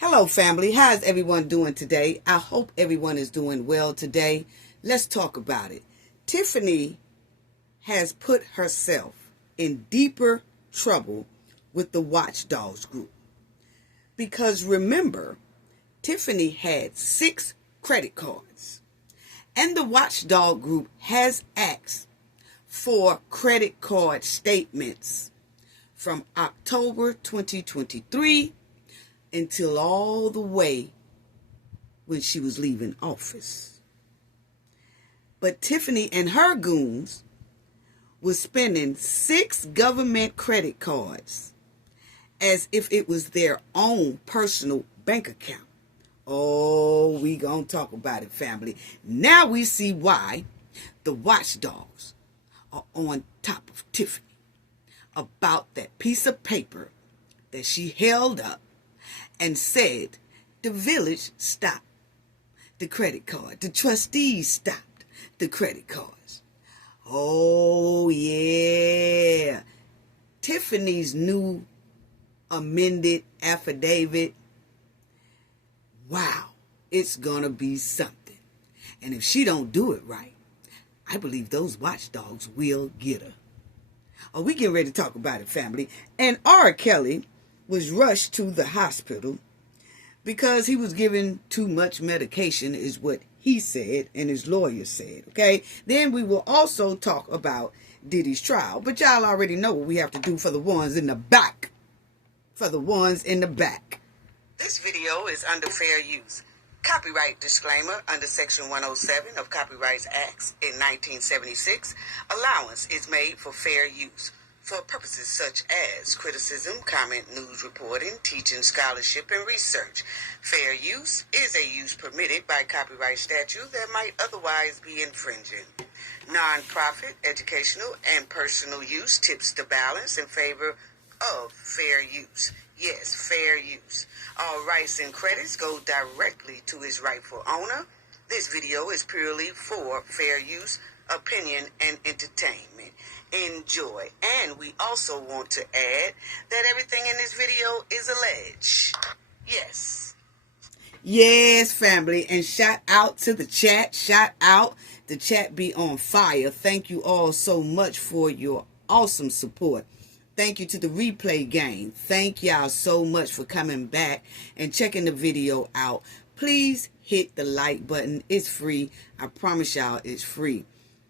Hello, family. How's everyone doing today? I hope everyone is doing well today. Let's talk about it. Tiffany has put herself in deeper trouble with the Watchdogs group. Because remember, Tiffany had 6 credit cards, and the Watchdog group has asked for credit card statements from October 2023 until all the way when she was leaving office. But Tiffany and her goons was spending 6 government credit cards as if it was their own personal bank account. Oh, we gonna talk about it, family. Now we see why the Watchdogs are on top of Tiffany about that piece of paper that she held up and said the village stopped the credit card. The trustees stopped the credit cards. Oh, yeah. Tiffany's new amended affidavit. Wow, it's gonna be something. And if she don't do it right, I believe those watchdogs will get her. Oh, we getting ready to talk about it, family. And R. Kelly was rushed to the hospital because he was given too much medication, is what he said and his lawyer said, okay? Then we will also talk about Diddy's trial. But y'all already know what we have to do for the ones in the back. For the ones in the back. This video is under fair use. Copyright disclaimer under Section 107 of Copyrights Acts in 1976. Allowance is made for fair use for purposes such as criticism, comment, news reporting, teaching, scholarship, and research. Fair use is a use permitted by copyright statute that might otherwise be infringing. Non-profit, educational, and personal use tips the balance in favor of fair use. Yes, fair use. All rights and credits go directly to its rightful owner. This video is purely for fair use, opinion, and entertainment. Enjoy. And we also want to add that everything in this video is alleged. Yes. Yes, family. And shout out to the chat. Shout out. The chat be on fire. Thank you all so much for your awesome support. Thank you to the replay gang. Thank y'all so much for coming back and checking the video out. Please hit the like button. It's free. I promise y'all it's free.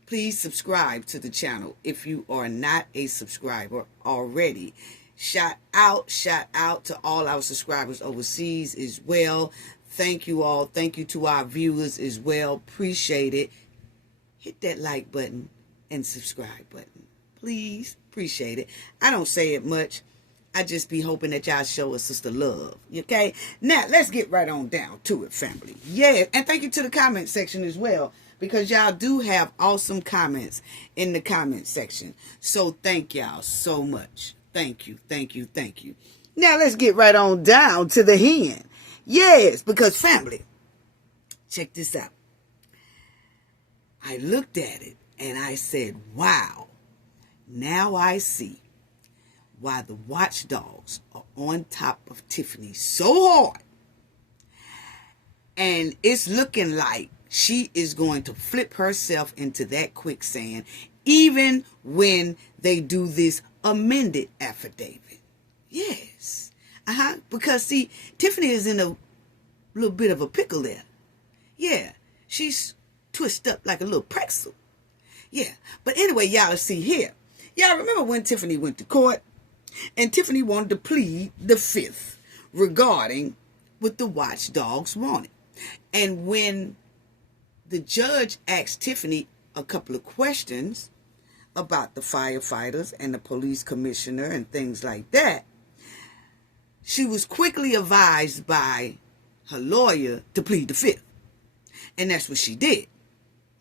Please subscribe to the channel if you are not a subscriber already. Shout out to all our subscribers overseas as well. Thank you all. Thank you to our viewers as well. Appreciate it. Hit that like button and subscribe button. Please. Appreciate it. I don't say it much. I just be hoping that y'all show us sister love. Okay? Now, let's get right on down to it, family. Yeah, and thank you to the comment section as well, because y'all do have awesome comments in the comment section. So thank y'all so much. Thank you, thank you, thank you. Now, let's get right on down to the hen. Yes, because family, check this out. I looked at it and I said, wow. Now I see why the watchdogs are on top of Tiffany so hard. And it's looking like she is going to flip herself into that quicksand, even when they do this amended affidavit. Yes. Because, see, Tiffany is in a little bit of a pickle there. Yeah. She's twisted up like a little pretzel. Yeah. But anyway, y'all see here. Y'all remember when Tiffany went to court and Tiffany wanted to plead the fifth regarding what the watchdogs wanted. And when the judge asked Tiffany a couple of questions about the firefighters and the police commissioner and things like that, she was quickly advised by her lawyer to plead the fifth. And that's what she did.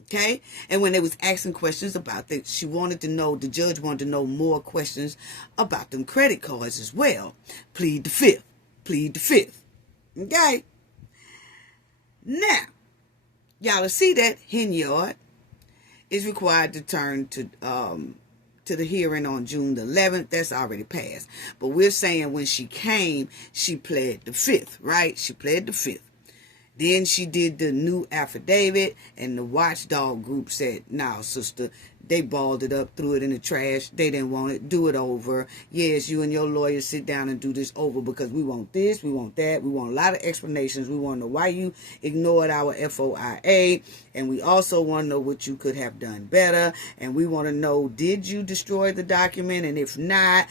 Okay? And when they was asking questions about that, she wanted to know, the judge wanted to know more questions about them credit cards as well. Plead the fifth. Plead the fifth. Okay? Now, y'all see that Henyard is required to turn to to the hearing on June the 11th. That's already passed. But we're saying when she came, she pled the 5th, right? She pled the 5th. Then she did the new affidavit, and the Watchdog group said, "Nah, sister, they balled it up, threw it in the trash. They didn't want it. Do it over. Yes, you and your lawyer sit down and do this over because we want this, we want that. We want a lot of explanations. We want to know why you ignored our FOIA, and we also want to know what you could have done better. And we want to know, did you destroy the document? And if not,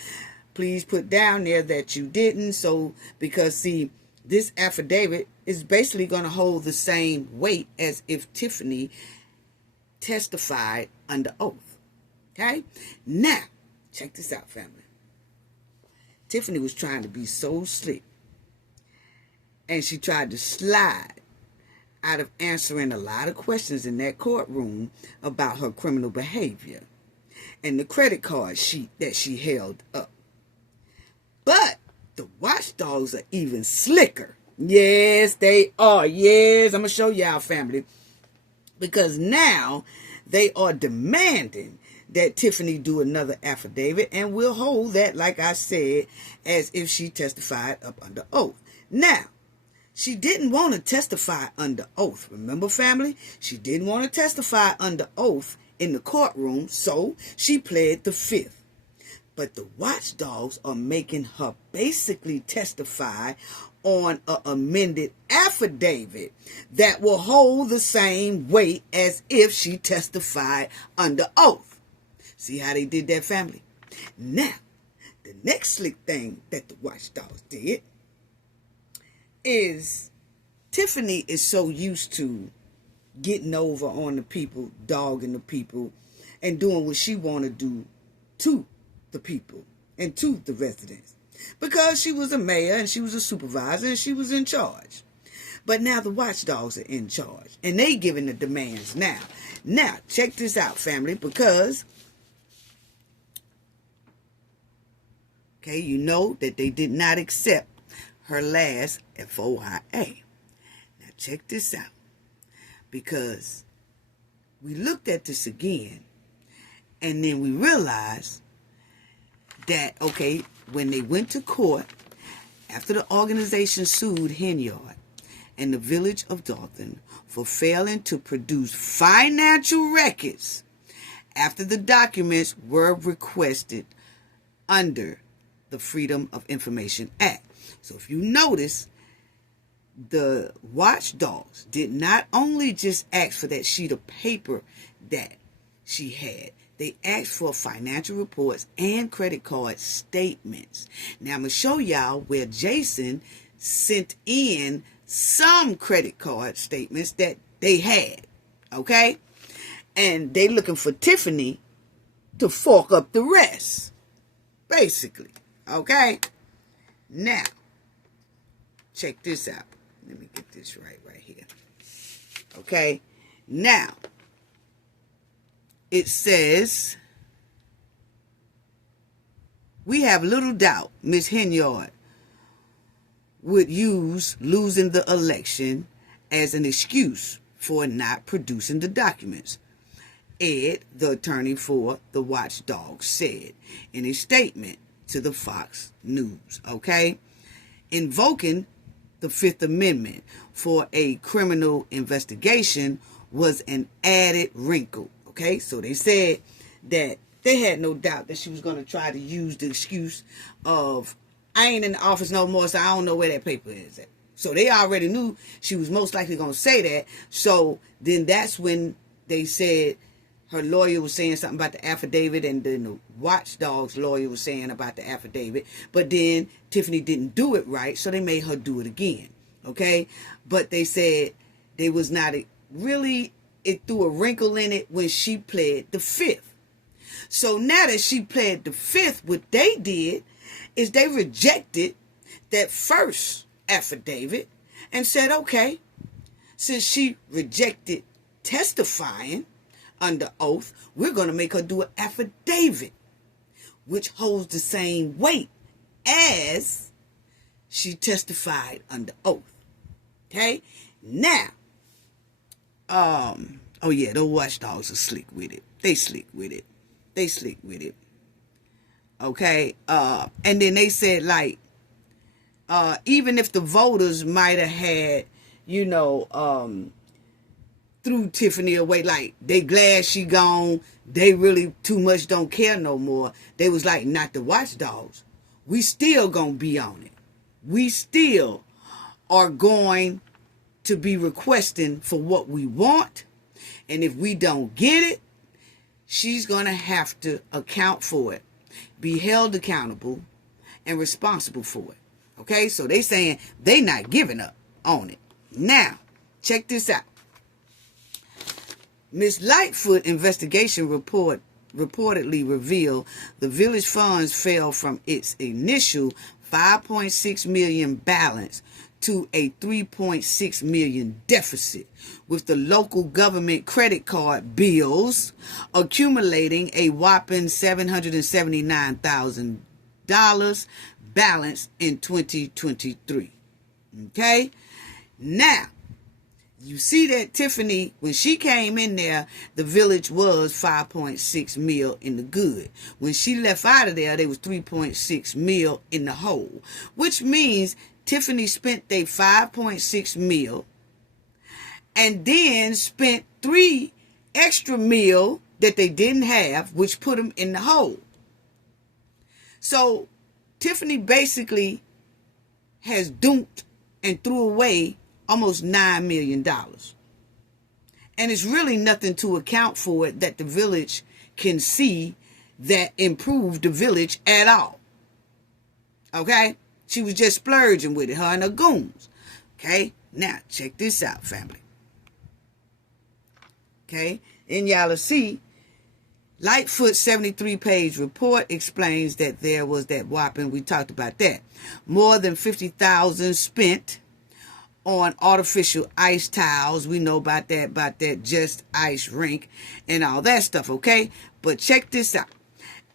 please put down there that you didn't." So, because see, this affidavit is basically going to hold the same weight as if Tiffany testified under oath. Okay? Now, check this out, family. Tiffany was trying to be so slick, and she tried to slide out of answering a lot of questions in that courtroom about her criminal behavior and the credit card sheet that she held up. But the Watchdogs are even slicker. Yes, they are. Yes, I'm going to show y'all, family. Because now they are demanding that Tiffany do another affidavit, and we'll hold that, like I said, as if she testified up under oath. Now, she didn't want to testify under oath. Remember, family? She didn't want to testify under oath in the courtroom, so she pled the 5th. But the Watchdogs are making her basically testify on an amended affidavit that will hold the same weight as if she testified under oath. See how they did that, family? Now, the next slick thing that the Watchdogs did is Tiffany is so used to getting over on the people, dogging the people, and doing what she want to do to the people and to the residents, because she was a mayor and she was a supervisor and she was in charge. But now the Watchdogs are in charge and they giving the demands now. Now, check this out, family, because okay, you know that they did not accept her last FOIA. Now, check this out, because we looked at this again and then we realized that, okay, when they went to court, after the organization sued Henyard and the village of Dalton for failing to produce financial records after the documents were requested under the Freedom of Information Act. So if you notice, the Watchdogs did not only just ask for that sheet of paper that she had, they asked for financial reports and credit card statements. Now, I'm going to show y'all where Jason sent in some credit card statements that they had. Okay? And they looking for Tiffany to fork up the rest. Basically. Okay? Now, check this out. Let me get this right here. Okay? Now, it says, "We have little doubt Ms. Henyard would use losing the election as an excuse for not producing the documents," Ed, the attorney for the Watchdogs, said in a statement to the Fox News, okay? Invoking the Fifth Amendment for a criminal investigation was an added wrinkle. Okay, so they said that they had no doubt that she was going to try to use the excuse of, "I ain't in the office no more, so I don't know where that paper is at." So they already knew she was most likely going to say that. So then that's when they said her lawyer was saying something about the affidavit, and then the Watchdog's lawyer was saying about the affidavit. But then Tiffany didn't do it right, so they made her do it again. Okay, but they said they was not really, it threw a wrinkle in it when she pled the 5th. So now that she pled the 5th, what they did is they rejected that first affidavit and said, okay, since she rejected testifying under oath, we're going to make her do an affidavit, which holds the same weight as she testified under oath. Okay? Now, oh yeah, the Watchdogs are slick with it. They slick with it. Okay. And then they said, like, even if the voters might have had, you know, threw Tiffany away, like they glad she gone, they really too much don't care no more. They was like, not the watchdogs. We still gonna be on it. We still are going to be requesting for what we want. And if we don't get it, she's gonna have to account for it, be held accountable and responsible for it. Okay, so they saying they not giving up on it. Now, check this out. Miss Lightfoot investigation report reportedly revealed the village funds fell from its initial 5.6 million balance to a 3.6 million deficit, with the local government credit card bills accumulating a whopping $779,000 balance in 2023. Okay? Now, you see that Tiffany, when she came in there, the village was 5.6 mil in the good. When she left out of there, they was 3.6 mil in the hole, which means Tiffany spent their 5.6 mil and then spent 3 extra mil that they didn't have, which put them in the hole. So Tiffany basically has dumped and threw away almost $9 million. And it's really nothing to account for it that the village can see that improved the village at all. Okay? She was just splurging with it, her and her goons. Okay? Now, check this out, family. Okay? And y'all will see, Lightfoot's 73-page report explains that there was that whopping, we talked about that, more than $50,000 spent on artificial ice tiles. We know about that Just Ice rink and all that stuff, okay? But check this out.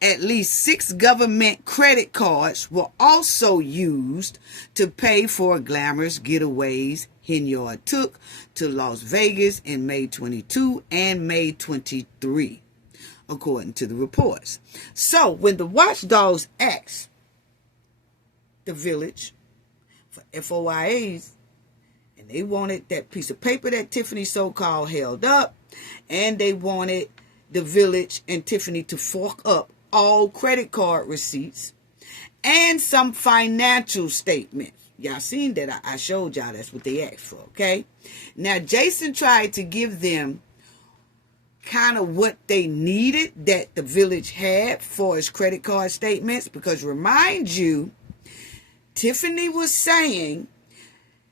At least 6 government credit cards were also used to pay for glamorous getaways Henyard took to Las Vegas in May 22 and May 23, according to the reports. So when the watchdogs asked the village for FOIAs, and they wanted that piece of paper that Tiffany so-called held up, and they wanted the village and Tiffany to fork up all credit card receipts and some financial statements. Y'all seen that? I showed y'all that's what they asked for, okay? Now, Jason tried to give them kind of what they needed that the village had for his credit card statements, because remind you, Tiffany was saying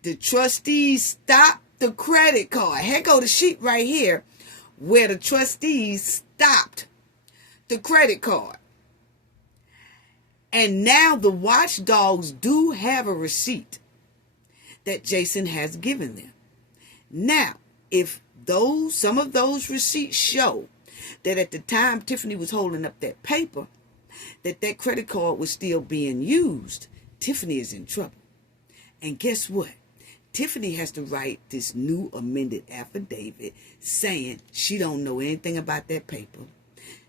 the trustees stopped the credit card. Here go the sheet right here where the trustees stopped the credit card. And now the watchdogs do have a receipt that Jason has given them. Now, if some of those receipts show that at the time Tiffany was holding up that paper, that credit card was still being used, Tiffany is in trouble. And guess what? Tiffany has to write this new amended affidavit saying she don't know anything about that paper.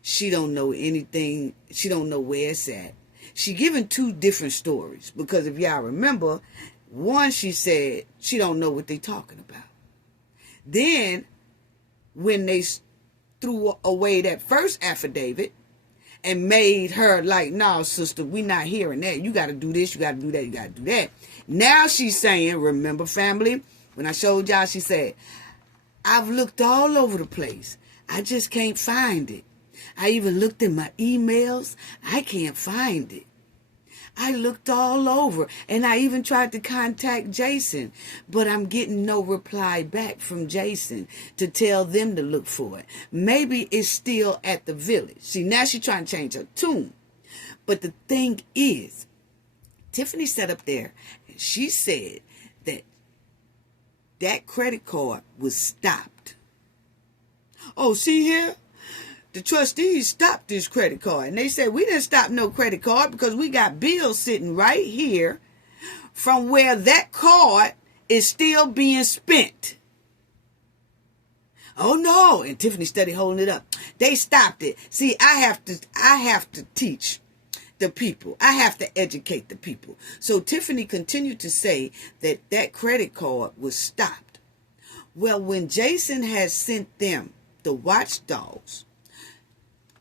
She don't know anything. She don't know where it's at. She given 2 different stories, because if y'all remember, one, she said she don't know what they talking about. Then when they threw away that first affidavit and made her like, no, sister, we not hearing that. You got to do this, you got to do that, you got to do that. Now she's saying, remember, family, when I showed y'all, she said, I've looked all over the place. I just can't find it. I even looked in my emails. I can't find it. I looked all over, and I even tried to contact Jason, but I'm getting no reply back from Jason to tell them to look for it. Maybe it's still at the village. See, now she's trying to change her tune. But the thing is, Tiffany sat up there, and she said that credit card was stopped. Oh, see here? The trustees stopped this credit card. And they said, we didn't stop no credit card because we got bills sitting right here from where that card is still being spent. Oh, no. And Tiffany steady holding it up. They stopped it. See, I have to teach the people. I have to educate the people. So Tiffany continued to say that that credit card was stopped. Well, when Jason has sent them, the watchdogs,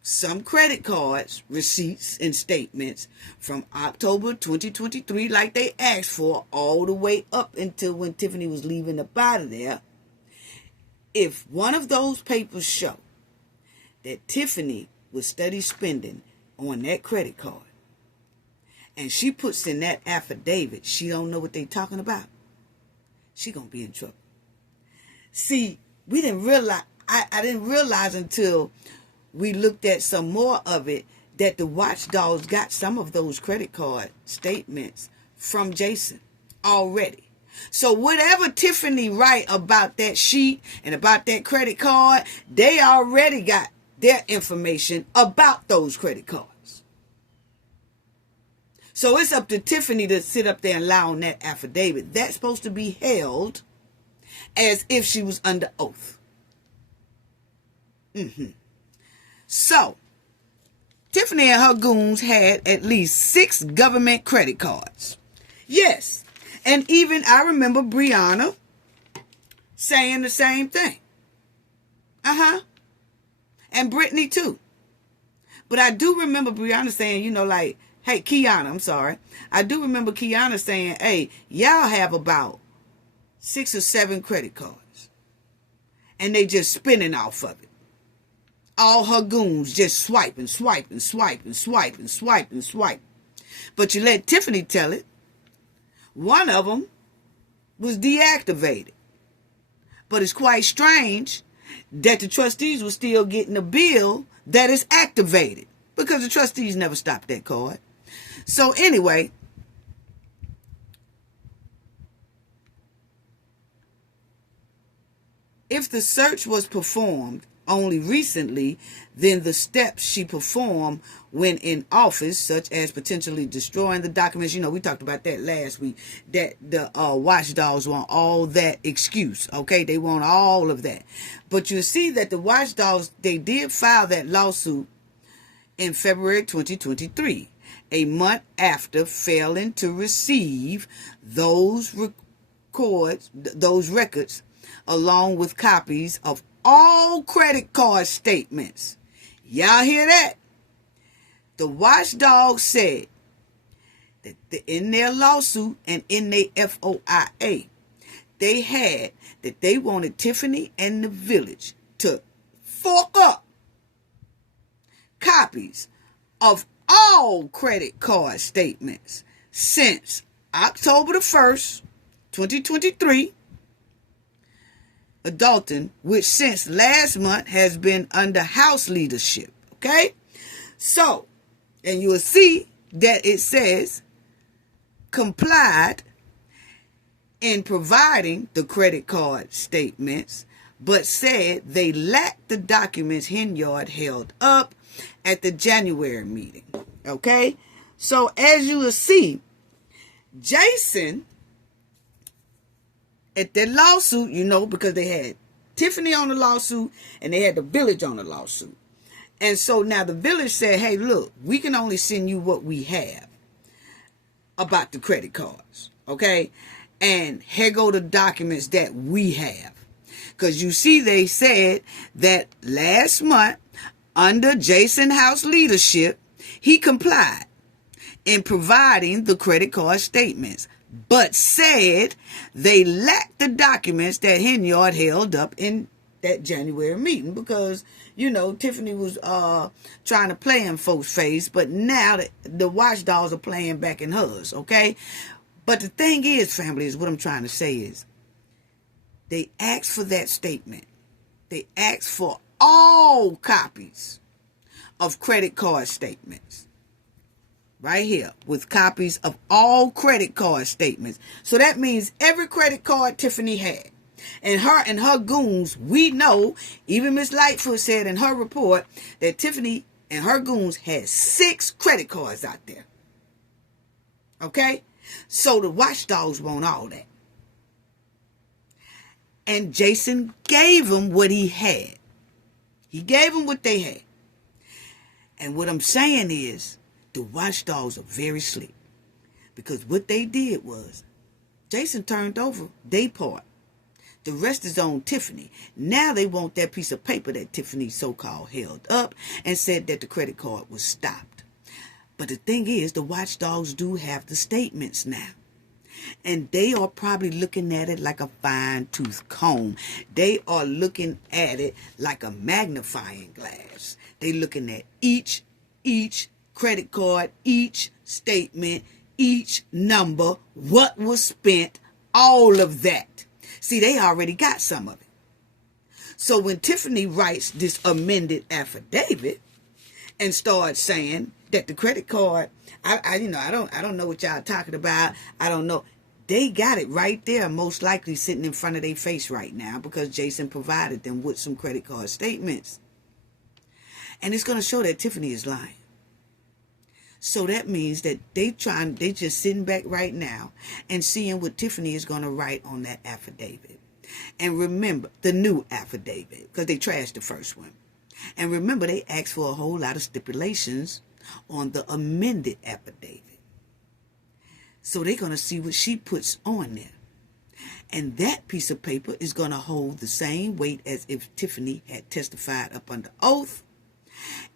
some credit cards, receipts, and statements from October 2023, like they asked for, all the way up until when Tiffany was leaving up out of there, if one of those papers show that Tiffany was steady spending on that credit card, and she puts in that affidavit, she don't know what they talking about, she gonna be in trouble. See, we didn't realize, I didn't realize until we looked at some more of it that the watchdogs got some of those credit card statements from Jason already. So whatever Tiffany write about that sheet and about that credit card, they already got their information about those credit cards. So it's up to Tiffany to sit up there and lie on that affidavit. That's supposed to be held as if she was under oath. So, Tiffany and her goons had at least 6 government credit cards. Yes. And even I remember Brianna saying the same thing. And Brittany too. But I do remember Brianna saying, you know, like, hey, Kiana, I'm sorry. I do remember Kiana saying, hey, y'all have about 6 or 7 credit cards. And they just spinning off of it. All her goons just swipe and swipe and swipe and swipe and swipe and swipe. But you let Tiffany tell it. One of them was deactivated. But it's quite strange that the trustees were still getting a bill that is activated. Because the trustees never stopped that card. So anyway, if the search was performed only recently, then the steps she performed when in office, such as potentially destroying the documents, you know, we talked about that last week, that the watchdogs want all that excuse, okay? They want all of that. But you see that the watchdogs, they did file that lawsuit in February 2023, a month after failing to receive those records, along with copies of all credit card statements. Y'all hear that? The watchdog said that in their lawsuit and in their FOIA, they had that they wanted Tiffany and the village to fork up copies of all credit card statements since October the 1st, 2023, adulting, which since last month has been under house leadership. Okay? So, and you will see that it says complied in providing the credit card statements, but said they lacked the documents Henyard held up at the January meeting. Okay? So, as you will see, Jason, at that lawsuit, you know, because they had Tiffany on the lawsuit and they had the village on the lawsuit. And so now the village said, hey, look, we can only send you what we have about the credit cards, okay? And here go the documents that we have. Because you see, they said that last month, under Jason House leadership, he complied in providing the credit card statements, but said they lacked the documents that Henyard held up in that January meeting because, you know, Tiffany was trying to play in folks' face, but now the watchdogs are playing back in hers, okay? But the thing is, family, is what I'm trying to say is they asked for that statement. They asked for all copies of credit card statements. Right here, with copies of all credit card statements. So that means every credit card Tiffany had. And her goons, we know, even Miss Lightfoot said in her report that Tiffany and her goons had 6 credit cards out there. Okay? So the watchdogs want all that. And Jason gave them what he had. He gave them what they had. And what I'm saying is, The Watchdogs are very slick, because what they did was Jason turned over their part. The rest is on Tiffany. Now they want that piece of paper that Tiffany so-called held up and said that the credit card was stopped. But the thing is, the Watchdogs do have the statements now. And they are probably looking at it like a fine-tooth comb. They are looking at it like a magnifying glass. They're looking at each credit card, each statement, each number, what was spent, all of that. See, they already got some of it. So when Tiffany writes this amended affidavit and starts saying that the credit card, I don't know what y'all talking about. I don't know. They got it right there, most likely sitting in front of their face right now, because Jason provided them with some credit card statements. And it's going to show that Tiffany is lying. So that means that they just sitting back right now and seeing what Tiffany is going to write on that affidavit. And remember, the new affidavit, because they trashed the first one. And remember, they asked for a whole lot of stipulations on the amended affidavit. So they're going to see what she puts on there. And that piece of paper is going to hold the same weight as if Tiffany had testified up under oath.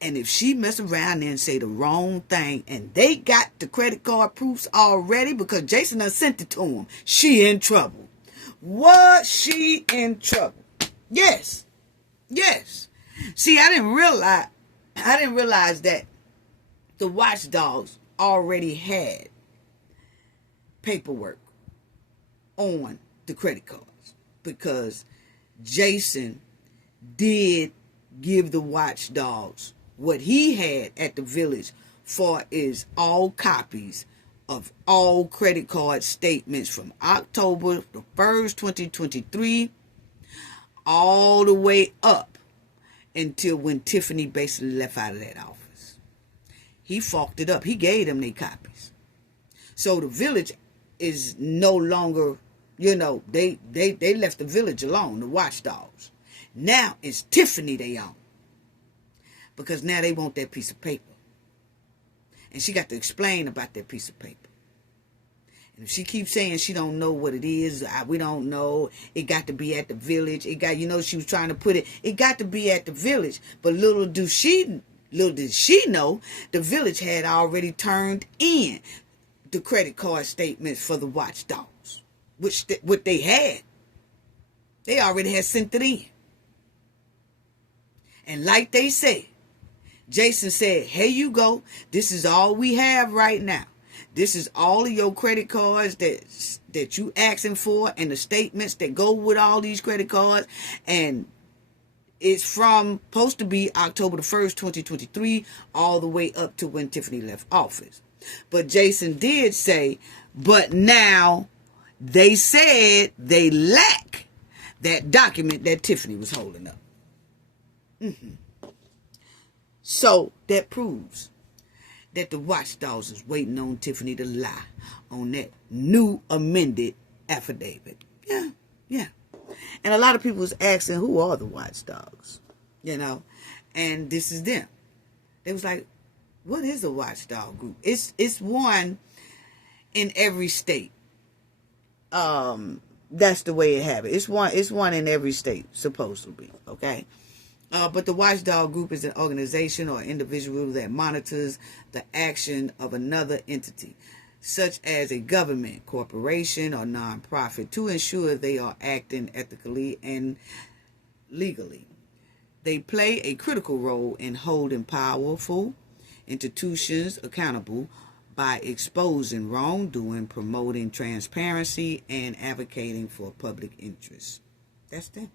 And if she mess around there and say the wrong thing, and they got the credit card proofs already because Jason done sent it to them, she in trouble. Was she in trouble? Yes. Yes. See, I didn't realize that the Watchdogs already had paperwork on the credit cards, because Jason did give the Watchdogs what he had at the village for is all copies of all credit card statements from October the 1st, 2023, all the way up until when Tiffany basically left out of that office. He fucked it up. He gave them their copies. So the village is no longer, they left the village alone, the Watchdogs. Now it's Tiffany they own, because now they want that piece of paper. And she got to explain about that piece of paper. And if she keeps saying she don't know what it is, we don't know, it got to be at the village. It got, she was trying to put it got to be at the village. But little did she know, the village had already turned in the credit card statements for the Watchdogs, what they had. They already had sent it in. And like they said, Jason said, here you go. This is all we have right now. This is all of your credit cards that you asking for, and the statements that go with all these credit cards. And it's supposed to be October the 1st, 2023, all the way up to when Tiffany left office. But Jason did say, but now they said they lack that document that Tiffany was holding up. So that proves that the Watchdogs is waiting on Tiffany to lie on that new amended affidavit. Yeah. And a lot of people was asking, who are the Watchdogs? And this is them. They was like, what is a watchdog group? It's one in every state. That's the way it happens. It's one in every state, supposed to be, okay? But the Watchdog Group is an organization or individual that monitors the action of another entity, such as a government, corporation, or nonprofit, to ensure they are acting ethically and legally. They play a critical role in holding powerful institutions accountable by exposing wrongdoing, promoting transparency, and advocating for public interest. That's them.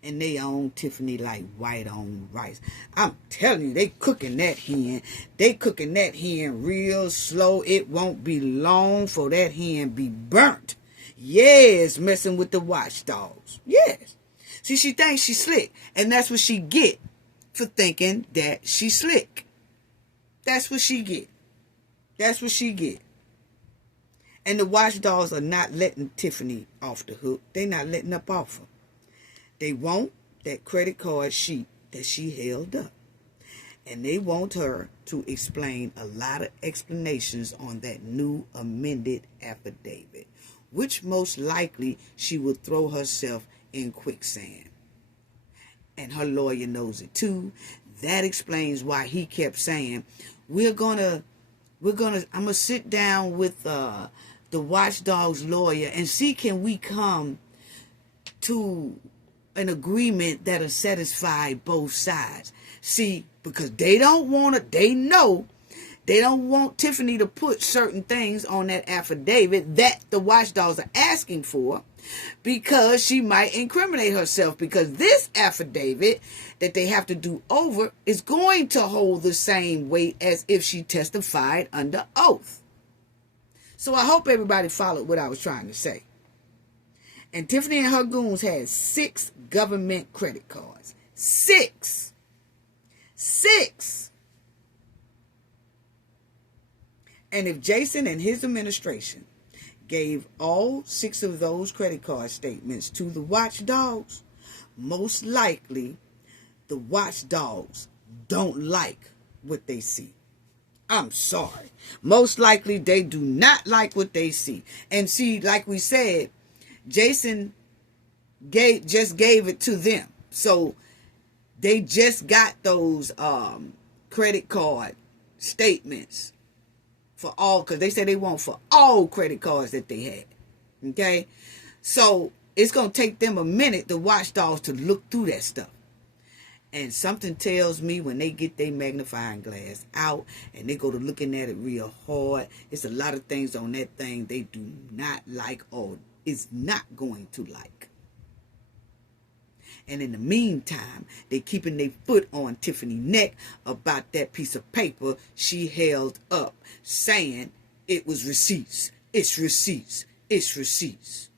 And they own Tiffany like white on rice. I'm telling you, they cooking that hen. They cooking that hen real slow. It won't be long for that hen be burnt. Yes, messing with the Watchdogs. Yes. See, she thinks she's slick. And that's what she get for thinking that she's slick. That's what she get. That's what she get. And the Watchdogs are not letting Tiffany off the hook. They're not letting up off her. They want that credit card sheet that she held up. And they want her to explain a lot of explanations on that new amended affidavit, which most likely she will throw herself in quicksand. And her lawyer knows it too. That explains why he kept saying, I'm gonna sit down with the Watchdog's lawyer and see can we come to an agreement that'll satisfy both sides. See, because they know they don't want Tiffany to put certain things on that affidavit that the Watchdogs are asking for, because she might incriminate herself, because this affidavit that they have to do over is going to hold the same weight as if she testified under oath. So I hope everybody followed what I was trying to say. And Tiffany and her goons had 6 government credit cards. 6. And if Jason and his administration gave all 6 of those credit card statements to the Watchdogs, most likely the Watchdogs don't like what they see. I'm sorry. Most likely they do not like what they see. And see, like we said, Jason just gave it to them. So they just got those credit card statements for all, because they said they want for all credit cards that they had. Okay? So it's going to take them a minute, the Watchdogs, to look through that stuff. And something tells me when they get their magnifying glass out and they go to looking at it real hard, it's a lot of things on that thing they do not like or is not going to like. And in the meantime, they keeping their foot on Tiffany's neck about that piece of paper she held up, saying it was receipts. It's receipts. It's receipts.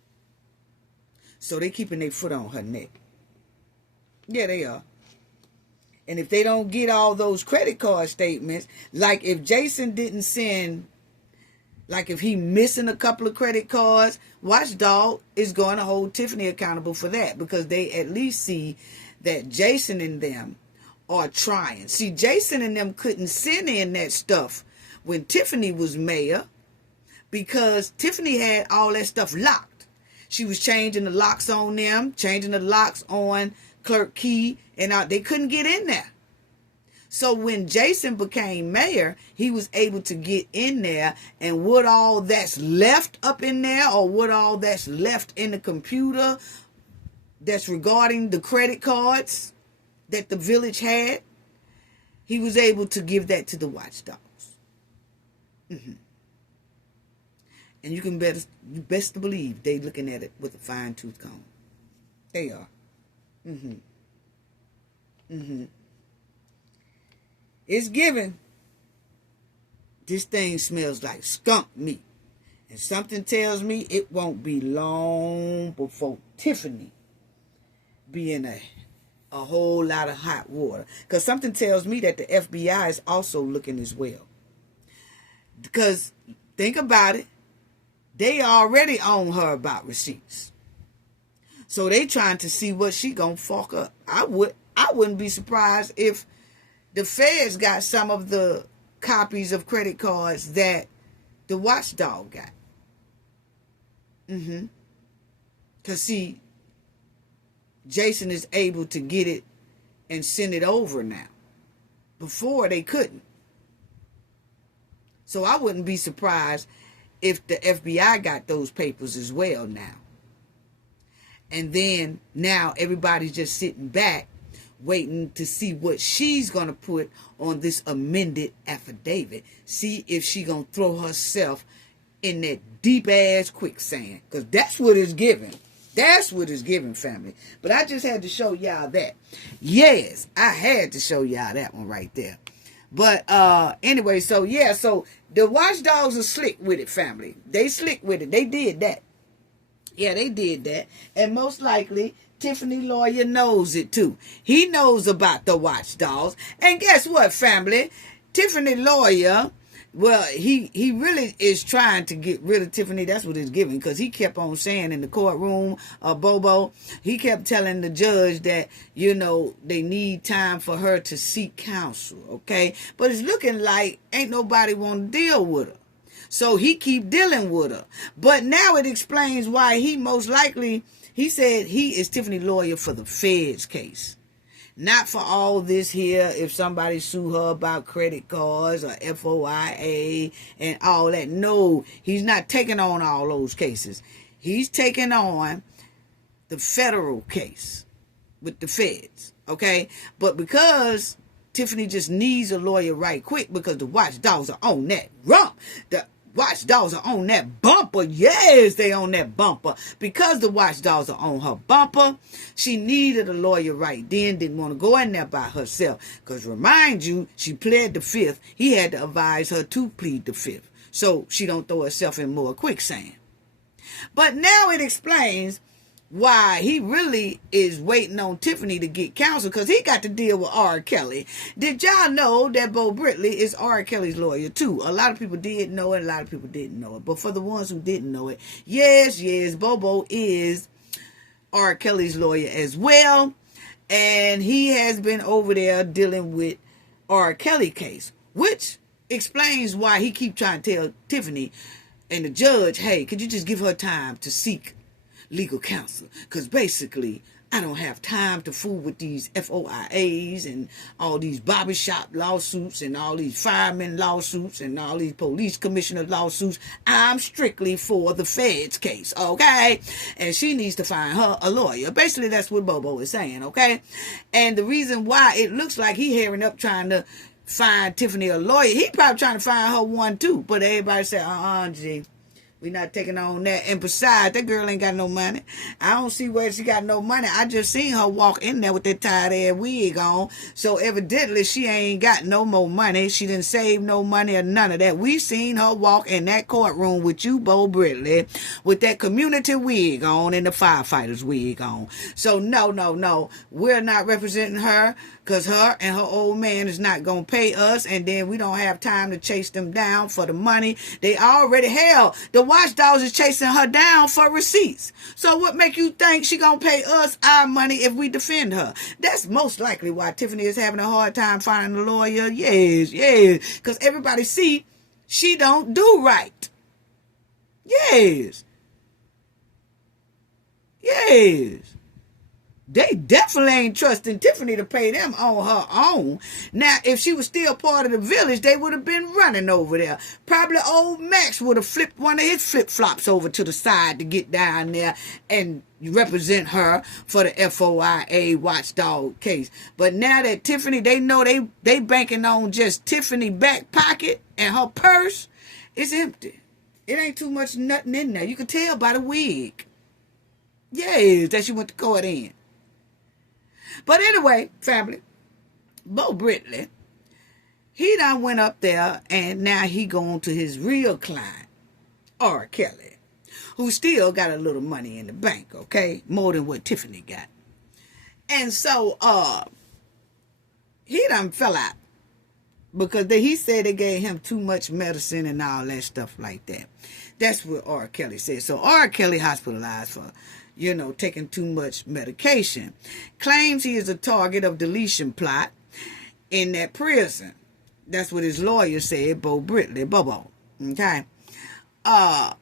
So they keeping their foot on her neck. Yeah, they are. And if they don't get all those credit card statements, like if Jason didn't send, like if he missing a couple of credit cards, Watchdog is going to hold Tiffany accountable for that, because they at least see that Jason and them are trying. See, Jason and them couldn't send in that stuff when Tiffany was mayor, because Tiffany had all that stuff locked. She was changing the locks on them, changing the locks on Clerk Key, and they couldn't get in there. So when Jason became mayor, he was able to get in there, and what all that's left up in there, or what all that's left in the computer that's regarding the credit cards that the village had, he was able to give that to the Watchdogs. And you best to believe they looking at it with a fine-tooth comb. They are. It's given. This thing smells like skunk meat. And something tells me it won't be long before Tiffany be in a whole lot of hot water. Because something tells me that the FBI is also looking as well. Because think about it. They already own her about receipts. So they trying to see what she gonna fuck up. I wouldn't be surprised if the feds got some of the copies of credit cards that the Watchdog got. Because see, Jason is able to get it and send it over now. Before they couldn't. So I wouldn't be surprised if the FBI got those papers as well now. And then now everybody's just sitting back waiting to see what she's going to put on this amended affidavit. See if she going to throw herself in that deep-ass quicksand. Because that's what it's giving. That's what it's giving, family. But I just had to show y'all that. Yes, I had to show y'all that one right there. But anyway, so yeah, so the Watchdogs are slick with it, family. They slick with it. They did that. Yeah, they did that. And most likely, Tiffany lawyer knows it too. He knows about the Watchdogs. And guess what, family? Tiffany lawyer Well, he really is trying to get rid of Tiffany. That's what it's giving, because he kept on saying in the courtroom, Bobo, he kept telling the judge that, they need time for her to seek counsel, okay? But it's looking like ain't nobody want to deal with her. So he keep dealing with her. But now it explains why he most likely, he said he is Tiffany's lawyer for the feds case. Not for all this here, if somebody sue her about credit cards or FOIA and all that. No, he's not taking on all those cases. He's taking on the federal case with the feds, okay? But because Tiffany just needs a lawyer right quick, because the watchdogs are on that rump. The watchdogs are on that bumper. Yes, they on that bumper. Because the watchdogs are on her bumper, she needed a lawyer right then. Didn't want to go in there by herself. Because remind you, she pled the fifth. He had to advise her to plead the fifth, so she don't throw herself in more quicksand. But now it explains why he really is waiting on Tiffany to get counsel, because he got to deal with R. Kelly. Did y'all know that Bo Britley is R. Kelly's lawyer too? A lot of people did know it, a lot of people didn't know it. But for the ones who didn't know it, yes, Bobo is R. Kelly's lawyer as well. And he has been over there dealing with R. Kelly case, which explains why he keep trying to tell Tiffany and the judge, hey, could you just give her time to seek legal counsel? Because basically, I don't have time to fool with these FOIAs and all these barbershop lawsuits and all these firemen lawsuits and all these police commissioner lawsuits. I'm strictly for the feds case, okay? And she needs to find her a lawyer. Basically, that's what Bobo is saying, okay? And the reason why it looks like he hairing up trying to find Tiffany a lawyer, he probably trying to find her one too. But everybody said, G, we not taking on that. And besides, that girl ain't got no money. I don't see where she got no money. I just seen her walk in there with that tied ass wig on. So evidently she ain't got no more money. She didn't save no money or none of that. We seen her walk in that courtroom with you, Bo Britley, with that community wig on and the firefighters wig on. So no. We're not representing her, because her and her old man is not going to pay us, and then we don't have time to chase them down for the money. They already, hell, the watchdogs is chasing her down for receipts. So what make you think she going to pay us our money if we defend her? That's most likely why Tiffany is having a hard time finding a lawyer. Yes, because everybody see she don't do right. Yes. They definitely ain't trusting Tiffany to pay them on her own. Now, if she was still part of the village, they would have been running over there. Probably old Max would have flipped one of his flip-flops over to the side to get down there and represent her for the FOIA watchdog case. But now that Tiffany, they know they banking on just Tiffany back pocket and her purse is empty. It ain't too much nothing in there. You can tell by the wig. Yes, that she went to court in. But anyway, family, Bo Britley, he done went up there, and now he going to his real client, R. Kelly, who still got a little money in the bank, okay? More than what Tiffany got. And so, he done fell out, because he said they gave him too much medicine and all that stuff like that. That's what R. Kelly said. So R. Kelly hospitalized for, taking too much medication. Claims he is a target of deletion plot in that prison. That's what his lawyer said, Bo Britley, Bobo. Okay. Now,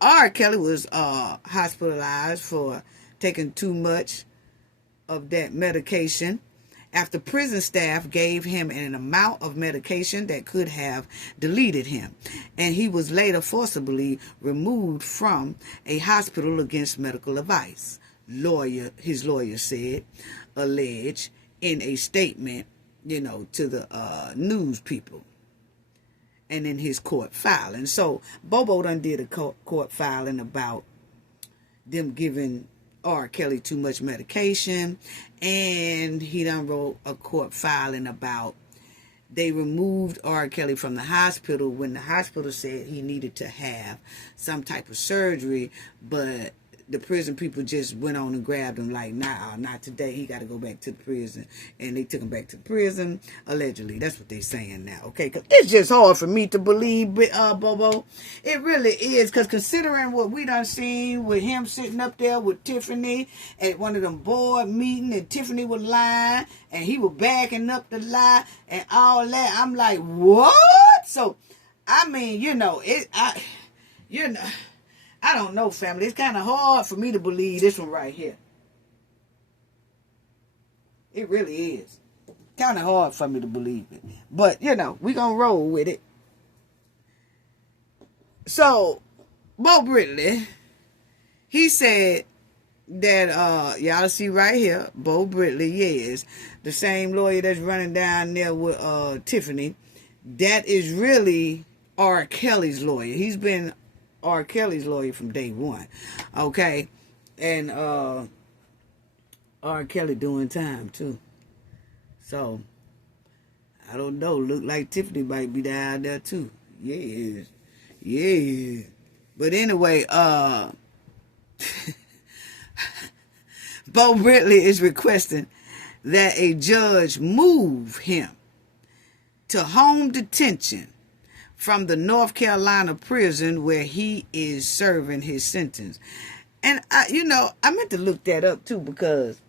R. Kelly was hospitalized for taking too much of that medication after prison staff gave him an amount of medication that could have deleted him, and he was later forcibly removed from a hospital against medical advice. His lawyer said, alleged in a statement, to the news people, and in his court filing. So Bobo done did a court filing about them giving R. Kelly too much medication, and he done wrote a court filing about they removed R. Kelly from the hospital when the hospital said he needed to have some type of surgery, but the prison people just went on and grabbed him like, nah, not today. He got to go back to the prison. And they took him back to the prison, allegedly. That's what they're saying now, okay? Because it's just hard for me to believe, Bobo. It really is, because considering what we done seen with him sitting up there with Tiffany at one of them board meetings, and Tiffany was lying, and he was backing up the lie, and all that, I'm like, what? So, I mean, I don't know, family. It's kind of hard for me to believe this one right here. It really is. Kind of hard for me to believe it. But, we're going to roll with it. So, Bo Britley, he said that, y'all see right here, Bo Britley, yes, the same lawyer that's running down there with Tiffany, that is really R. Kelly's lawyer. He's been R. Kelly's lawyer from day one. Okay? And R. Kelly doing time too. So, I don't know. Look like Tiffany might be down there too. Yes. Yeah. But anyway, Bo Britley is requesting that a judge move him to home detention from the North Carolina prison where he is serving his sentence. And, I meant to look that up, too, because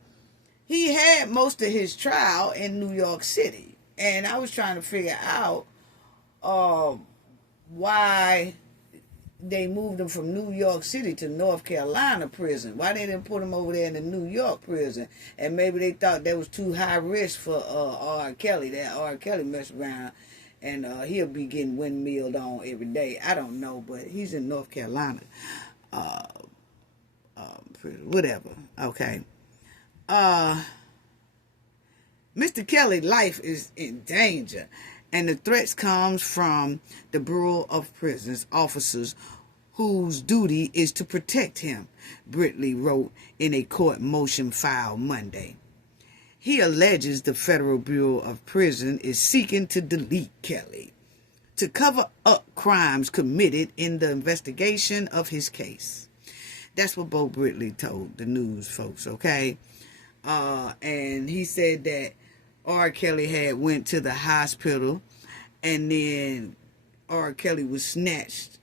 he had most of his trial in New York City. And I was trying to figure out why they moved him from New York City to North Carolina prison. Why they didn't put him over there in the New York prison? And maybe they thought that was too high risk for R. Kelly, that R. Kelly messed around. And he'll be getting windmilled on every day. I don't know, but he's in North Carolina. Whatever. Okay. Mr. Kelly's life is in danger. And the threats comes from the Bureau of Prisons officers whose duty is to protect him, Britley wrote in a court motion filed Monday. He alleges the Federal Bureau of Prison is seeking to delete Kelly to cover up crimes committed in the investigation of his case. That's what Bo Britley told the news folks, okay? And he said that R. Kelly had went to the hospital, and then R. Kelly was snatched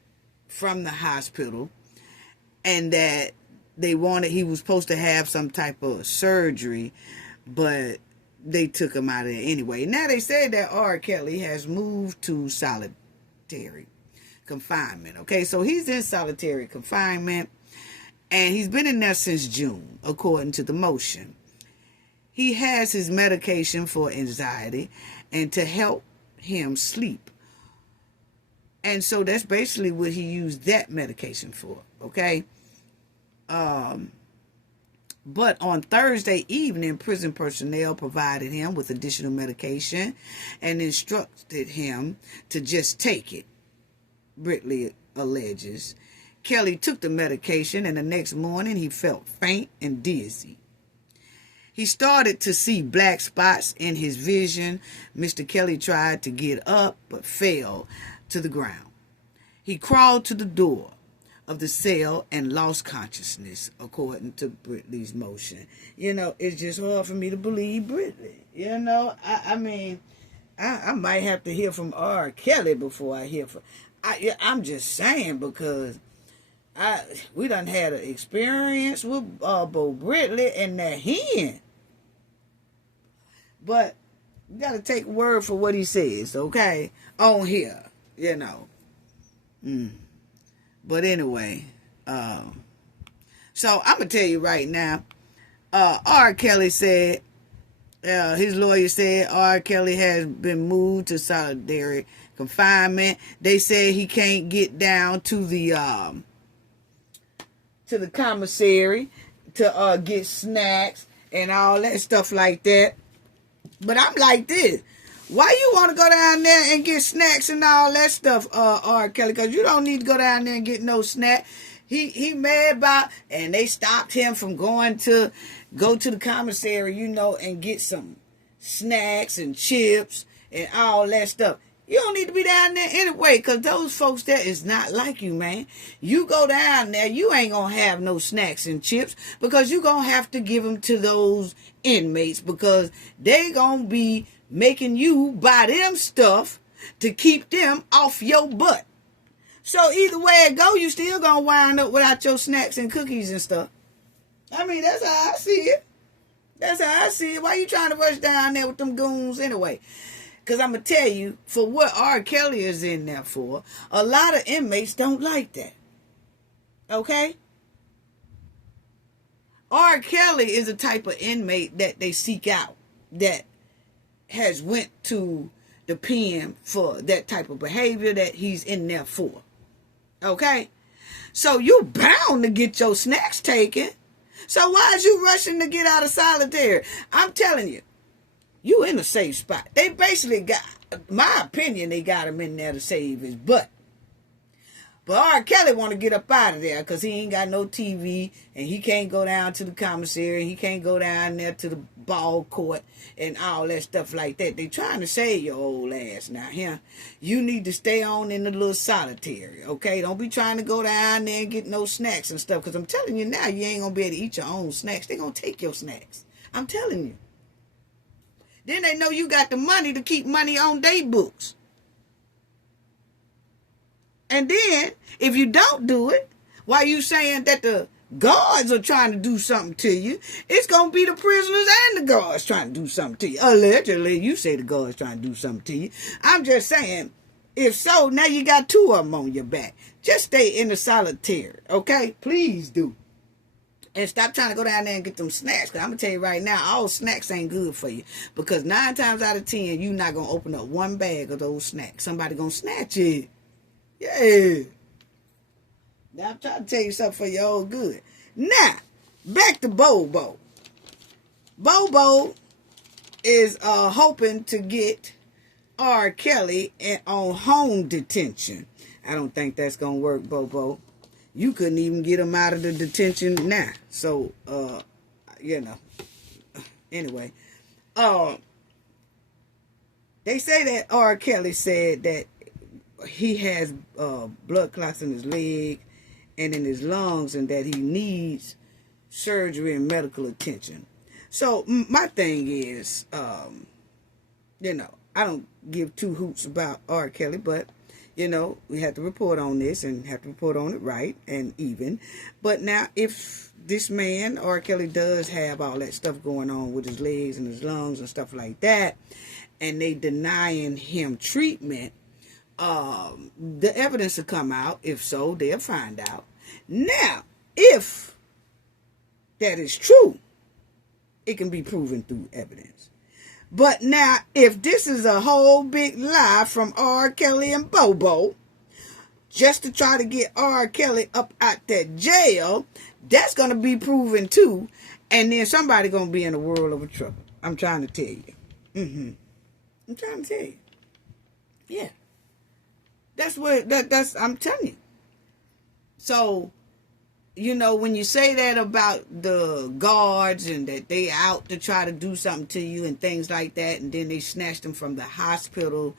from the hospital, and that he was supposed to have some type of surgery, but they took him out of there anyway. Now they say that R. Kelly has moved to solitary confinement. Okay, so he's in solitary confinement, and he's been in there since June, according to the motion. He has his medication for anxiety and to help him sleep. And so that's basically what he used that medication for, okay? But on Thursday evening, prison personnel provided him with additional medication and instructed him to just take it, Britley alleges. Kelly took the medication, and the next morning he felt faint and dizzy. He started to see black spots in his vision. Mr. Kelly tried to get up, but fell to the ground. He crawled to the door of the cell and lost consciousness, according to Britley's motion. It's just hard for me to believe Britley. I mean, I might have to hear from R. Kelly before I hear from... I'm just saying, because we done had an experience with Bo Britley and that hen. But you got to take word for what he says, okay? On here, But anyway, so I'm going to tell you right now, R. Kelly said, his lawyer said R. Kelly has been moved to solitary confinement. They said he can't get down to the commissary to get snacks and all that stuff like that. But I'm like this. Why you want to go down there and get snacks and all that stuff, R. Kelly? Because you don't need to go down there and get no snack. He mad about, and they stopped him from go to the commissary, and get some snacks and chips and all that stuff. You don't need to be down there anyway, because those folks there is not like you, man. You go down there, you ain't going to have no snacks and chips, because you going to have to give them to those inmates, because they going to be making you buy them stuff to keep them off your butt. So either way it go, you still going to wind up without your snacks and cookies and stuff. I mean, that's how I see it. That's how I see it. Why you trying to rush down there with them goons anyway? Because I'm going to tell you, for what R. Kelly is in there for, a lot of inmates don't like that. Okay? R. Kelly is a type of inmate that they seek out, that has went to the pen for that type of behavior that he's in there for. Okay? So you bound to get your snacks taken. So why is you rushing to get out of solitary? I'm telling you, you in a safe spot. They basically got, my opinion, they got him in there to save his butt. But R. Kelly want to get up out of there because he ain't got no TV, and he can't go down to the commissary, and he can't go down there to the ball court and all that stuff like that. They trying to save your old ass now. Here, you need to stay on in the little solitary, okay? Don't be trying to go down there and get no snacks and stuff, because I'm telling you now, you ain't going to be able to eat your own snacks. They going to take your snacks. I'm telling you. Then they know you got the money to keep money on their books. And then, if you don't do it, while you saying that the guards are trying to do something to you, it's going to be the prisoners and the guards trying to do something to you. Allegedly, you say the guards trying to do something to you. I'm just saying, if so, now you got two of them on your back. Just stay in the solitary, okay? Please do. And stop trying to go down there and get them snacks. Because I'm going to tell you right now, all snacks ain't good for you. Because 9 times out of 10, you're not going to open up one bag of those snacks. Somebody going to snatch it. Yeah. Now I'm trying to tell you something for your own good. Now, back to Bobo. Bobo is hoping to get R. Kelly on home detention. I don't think that's going to work, Bobo. You couldn't even get him out of the detention now. So, you know. Anyway. They say that R. Kelly said that he has blood clots in his leg and in his lungs, and that he needs surgery and medical attention. So my thing is, you know, I don't give two hoots about R. Kelly, but, you know, we have to report on this and have to report on it right and even. But now, if this man, R. Kelly, does have all that stuff going on with his legs and his lungs and stuff like that, and they denying him treatment, the evidence will come out. If so, they'll find out. Now, if that is true, it can be proven through evidence. But now, if this is a whole big lie from R. Kelly and Bobo, just to try to get R. Kelly up out that jail, that's going to be proven too. And then somebody going to be in a world of trouble. I'm trying to tell you. I'm trying to tell you. Yeah. That's what that's I'm telling you. So, you know, when you say that about the guards and that they out to try to do something to you and things like that, and then they snatched them from the hospital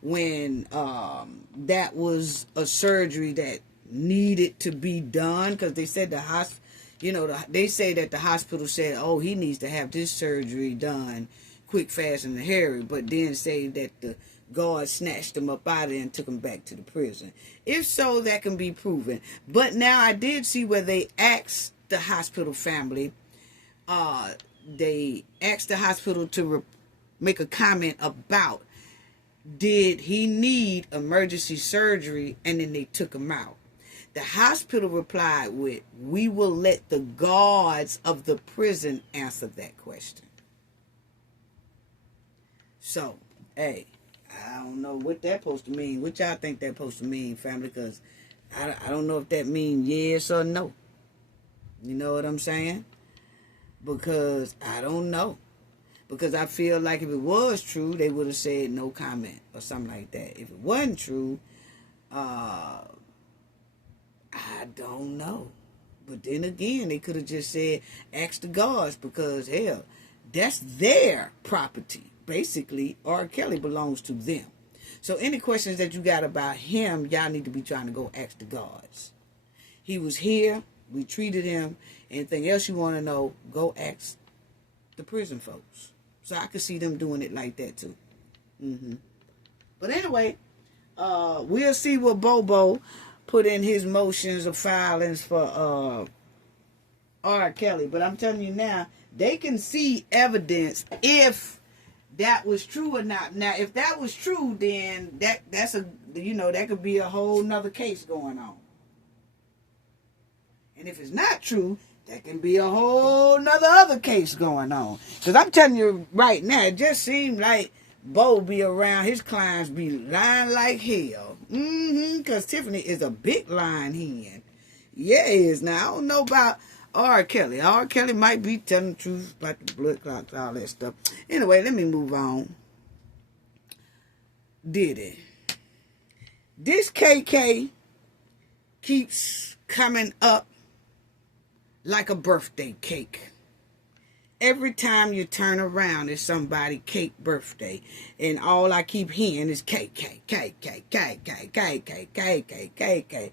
when that was a surgery that needed to be done, because they said they say that the hospital said, oh, he needs to have this surgery done quick, fast, and hurry, but then say that the God snatched them up out of there and took them back to the prison. If so, that can be proven. But now I did see where they asked the hospital family, they asked the hospital to make a comment about, did he need emergency surgery, and then they took him out. The hospital replied with, we will let the guards of the prison answer that question. So, hey, I don't know what that's supposed to mean. What y'all think that's supposed to mean, family? Because I don't know if that means yes or no. You know what I'm saying? Because I don't know. Because I feel like if it was true, they would have said no comment or something like that. If it wasn't true, I don't know. But then again, they could have just said, ask the guards, because, hell, that's their property. Basically, R. Kelly belongs to them. So any questions that you got about him, y'all need to be trying to go ask the guards. He was here. We treated him. Anything else you want to know, go ask the prison folks. So I could see them doing it like that too. But anyway, we'll see what Bobo put in his motions of filings for R. Kelly. But I'm telling you now, they can see evidence if that was true or not. Now, if that was true, then that's a, you know, that could be a whole nother case going on. And if it's not true, that can be a whole nother other case going on. Because I'm telling you right now, it just seems like Bo be around, his clients be lying like hell. Because Tiffany is a big lying hen. Yes. Now, I don't know about R. Kelly. R. Kelly might be telling the truth about the blood clots, all that stuff. Anyway, let me move on. Diddy. This KK keeps coming up like a birthday cake. Every time you turn around, it's somebody's cake birthday. And all I keep hearing is KK, KK, KK, KK, KK, KK.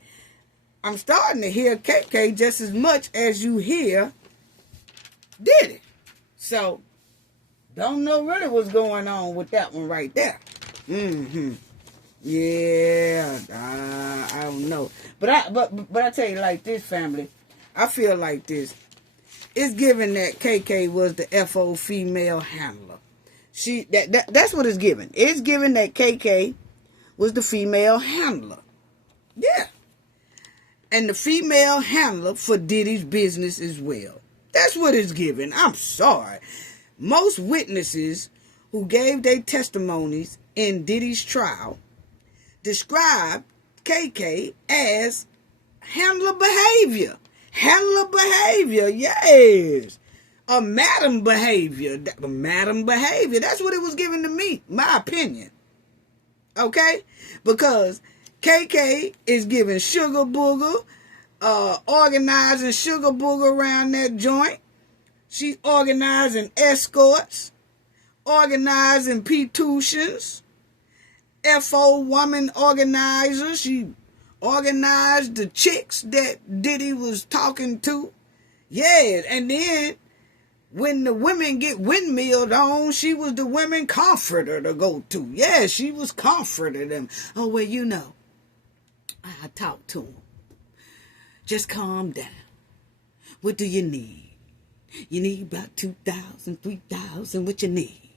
I'm starting to hear KK just as much as you hear Diddy. So, don't know really what's going on with that one right there. Yeah, I don't know. But I tell you like this, family. I feel like this. It's given that KK was the FO female handler. That's what it's given. It's given that KK was the female handler. Yeah. And the female handler for Diddy's business as well. That's what it's given. I'm sorry. Most witnesses who gave their testimonies in Diddy's trial described KK as handler behavior. Handler behavior, yes. A madam behavior. Madam behavior. That's what it was given to me. My opinion. Okay? Because KK is giving Sugar Booger, organizing Sugar Booger around that joint. She's organizing escorts, organizing P-tuitions, FO woman organizer. She organized the chicks that Diddy was talking to. Yeah, and then when the women get windmilled on, she was the women comforter to go to. Yeah, she was comforting them. Oh, well, you know, I talked to him. Just calm down. What do you need? You need about 2,000, 3,000. What you need?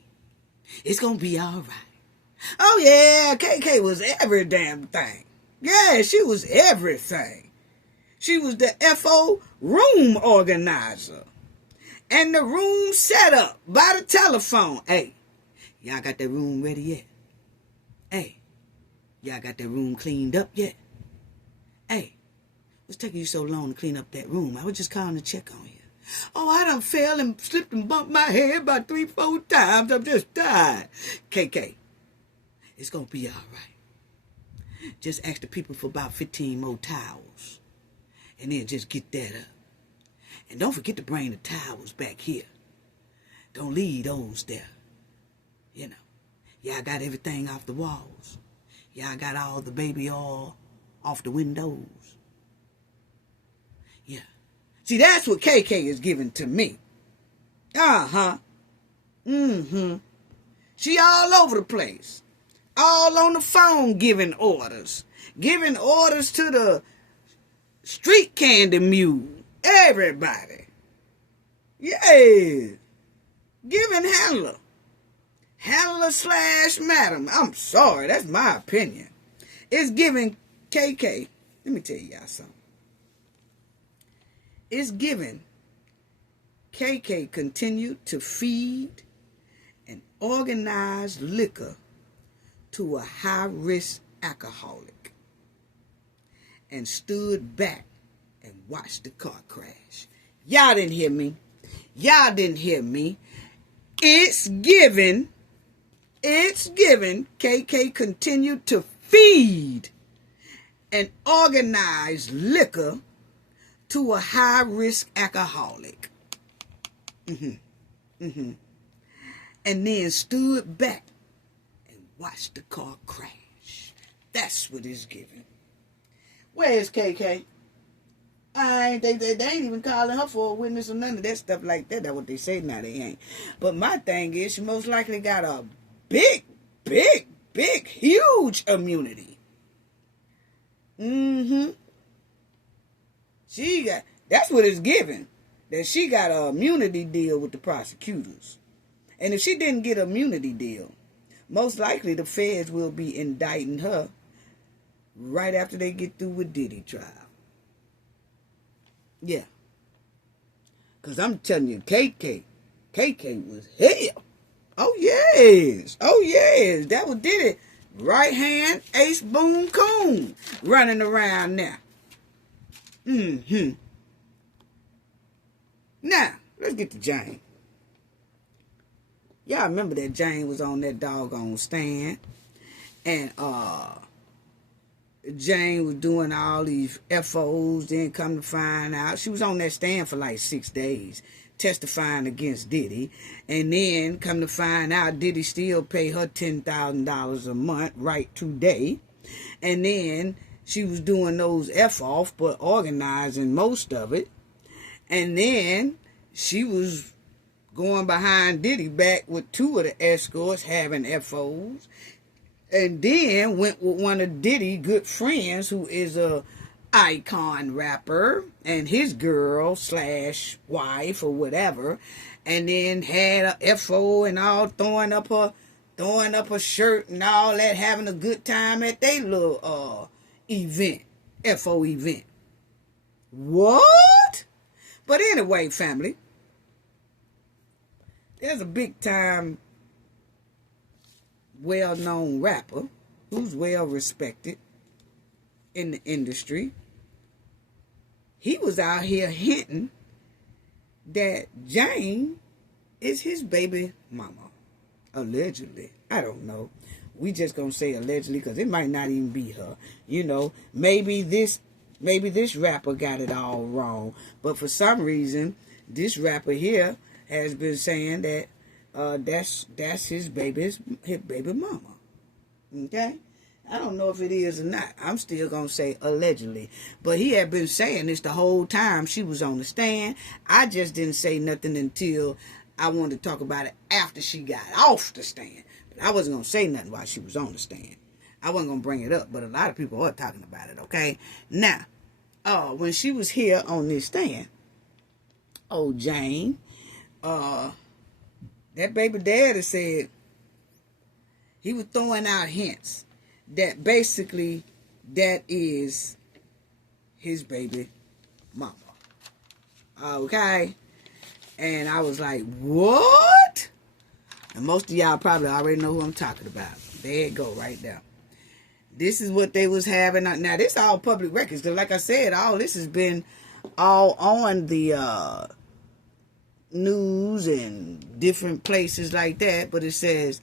It's going to be all right. Oh, yeah, KK was every damn thing. Yeah, she was everything. She was the FO room organizer. And the room set up by the telephone. Hey, y'all got that room ready yet? Hey, y'all got that room cleaned up yet? Hey, what's taking you so long to clean up that room? I was just calling to check on you. Oh, I done fell and slipped and bumped my head about 3-4 times. I'm just tired. KK, it's going to be all right. Just ask the people for about 15 more towels. And then just get that up. And don't forget to bring the towels back here. Don't leave those there. You know, y'all got everything off the walls. Y'all got all the baby oil off the windows. Yeah. See, that's what KK is giving to me. She all over the place. All on the phone giving orders. Giving orders to the street candy mule. Everybody. Yeah. Giving handler. Handler / madam. I'm sorry. That's my opinion. It's giving KK. Let me tell y'all something. It's giving KK continued to feed and organize liquor to a high-risk alcoholic and stood back and watched the car crash. Y'all didn't hear me. Y'all didn't hear me. It's given KK continued to feed and organize liquor to a high-risk alcoholic. And then stood back and watch the car crash. That's what it's giving. Where's KK? They ain't even calling her for a witness or none of that stuff like that. That's what they say now. They ain't. But my thing is, she most likely got a big, huge immunity. She got, that's what it's giving. That she got an immunity deal with the prosecutors. And if she didn't get an immunity deal, most likely the feds will be indicting her right after they get through with Diddy trial. Yeah. Because I'm telling you, KK was hell. Oh, yes. That was Diddy. Right hand, ace, boom, coon. Running around now. Now, let's get to Jane. Y'all remember that Jane was on that doggone stand. And, Jane was doing all these FOs, then come to find out. She was on that stand for like 6 days, testifying against Diddy. And then come to find out Diddy still pay her $10,000 a month right today. And then she was doing those F-off, but organizing most of it. And then she was going behind Diddy back with 2 of the escorts having FOs. And then went with one of Diddy's good friends, who is a icon rapper, and his girl / wife or whatever, and then had a FO and all throwing up her shirt and all that, having a good time at their little event, FO event. What? But anyway, family, there's a big time well-known rapper who's well respected in the industry. He was out here hinting that Jane is his baby mama. Allegedly. I don't know. We just gonna say allegedly because it might not even be her. You know, maybe this rapper got it all wrong. But for some reason, this rapper here has been saying that that's his baby mama. Okay? I don't know if it is or not. I'm still going to say allegedly. But he had been saying this the whole time she was on the stand. I just didn't say nothing until I wanted to talk about it after she got off the stand. But I wasn't going to say nothing while she was on the stand. I wasn't going to bring it up, but a lot of people are talking about it, okay? Now, when she was here on this stand, old Jane, that baby daddy said he was throwing out hints that basically that is his baby mama. Okay? And I was like, what? And most of y'all probably already know who I'm talking about. There it go, right there. This is what they was having. Now, this all public records. Because like I said, all this has been all on the news and different places like that. But it says,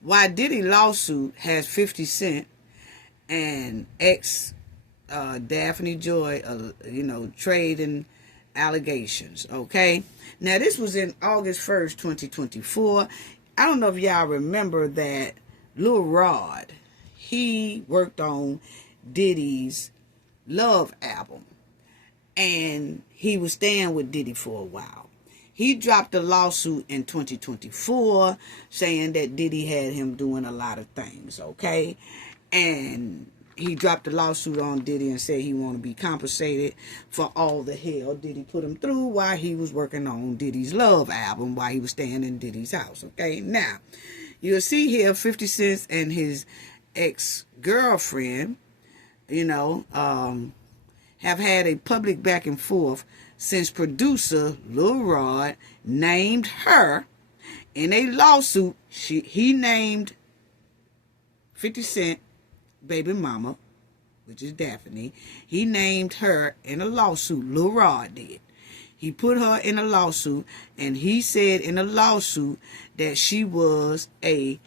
why Diddy lawsuit has 50 Cent and Daphne Joy, trading allegations. Okay? Now, this was in August 1st, 2024. I don't know if y'all remember that Lil Rod, he worked on Diddy's Love album. And he was staying with Diddy for a while. He dropped a lawsuit in 2024 saying that Diddy had him doing a lot of things, okay? And he dropped a lawsuit on Diddy and said he wanted to be compensated for all the hell Diddy put him through while he was working on Diddy's Love album, while he was staying in Diddy's house, okay? Now, you'll see here 50 Cent and his ex-girlfriend, have had a public back and forth since producer Lil Rod named her in a lawsuit. He named 50 Cent baby mama, which is Daphne. He named her in a lawsuit. Lil Rod did. He put her in a lawsuit, and he said in a lawsuit that she was a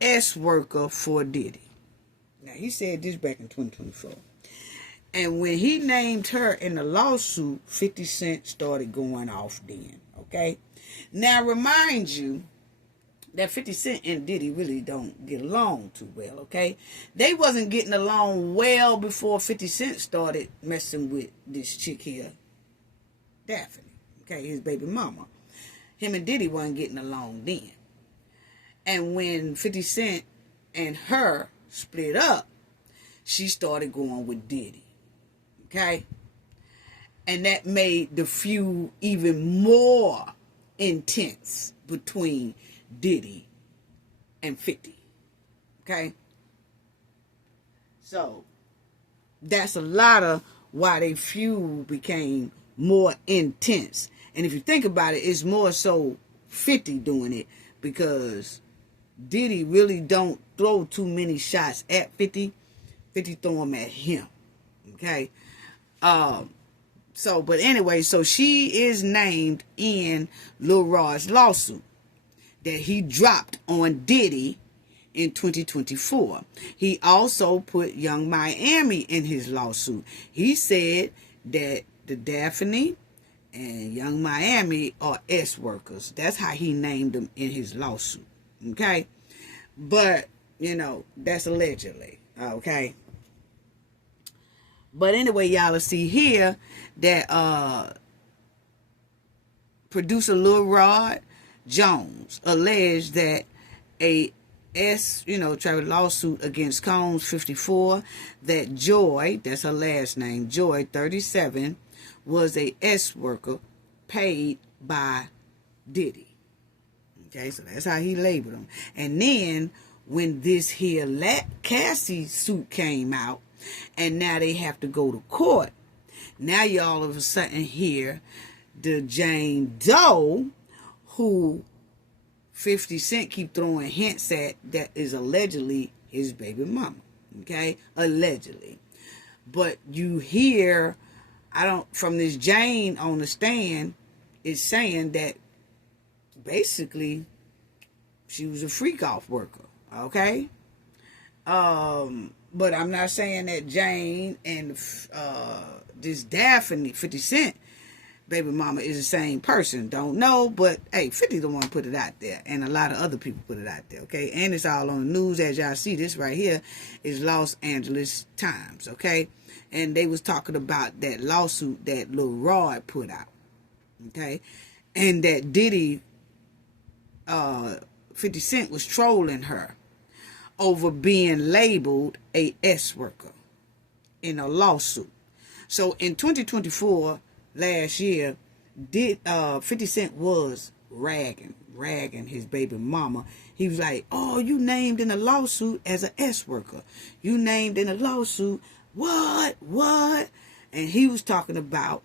S-worker for Diddy. Now, he said this back in 2024. And when he named her in the lawsuit, 50 Cent started going off then, okay? Now, remind you that 50 Cent and Diddy really don't get along too well, okay? They wasn't getting along well before 50 Cent started messing with this chick here, Daphne, okay, his baby mama. Him and Diddy wasn't getting along then. And when 50 Cent and her split up, she started going with Diddy, okay? And that made the feud even more intense between Diddy and 50, okay? So that's a lot of why they feud became more intense. And if you think about it, it's more so 50 doing it, because Diddy really don't throw too many shots at 50. 50 throw them at him, okay? But anyway, so she is named in Lil Rod's lawsuit that he dropped on Diddy in 2024. He also put Young Miami in his lawsuit. He said that the Daphne and Young Miami are S-workers. That's how he named them in his lawsuit, okay? But, you know, that's allegedly, okay? But anyway, y'all will see here that producer Lil Rod Jones alleged that travel lawsuit against Combs 54, that Joy, that's her last name, Joy 37, was a S worker paid by Diddy. Okay, so that's how he labeled them. And then when this here Cassie suit came out, and now they have to go to court, now you all of a sudden hear the Jane Doe, who 50 Cent keep throwing hints at, that is allegedly his baby mama, okay? Allegedly. But you hear, from this Jane on the stand, is saying that basically she was a freak-off worker, okay? But I'm not saying that Jane and this Daphne, 50 Cent baby mama, is the same person. Don't know, but hey, 50 the one put it out there, and a lot of other people put it out there, okay? And it's all on the news. As y'all see, this right here is Los Angeles Times, okay? And they was talking about that lawsuit that Lil Rod put out, okay? And that Diddy, 50 Cent was trolling her over being labeled a S worker in a lawsuit. So in 2024, last year, 50 Cent was ragging his baby mama. He was like, oh, you named in a lawsuit as an S worker. You named in a lawsuit. What? And he was talking about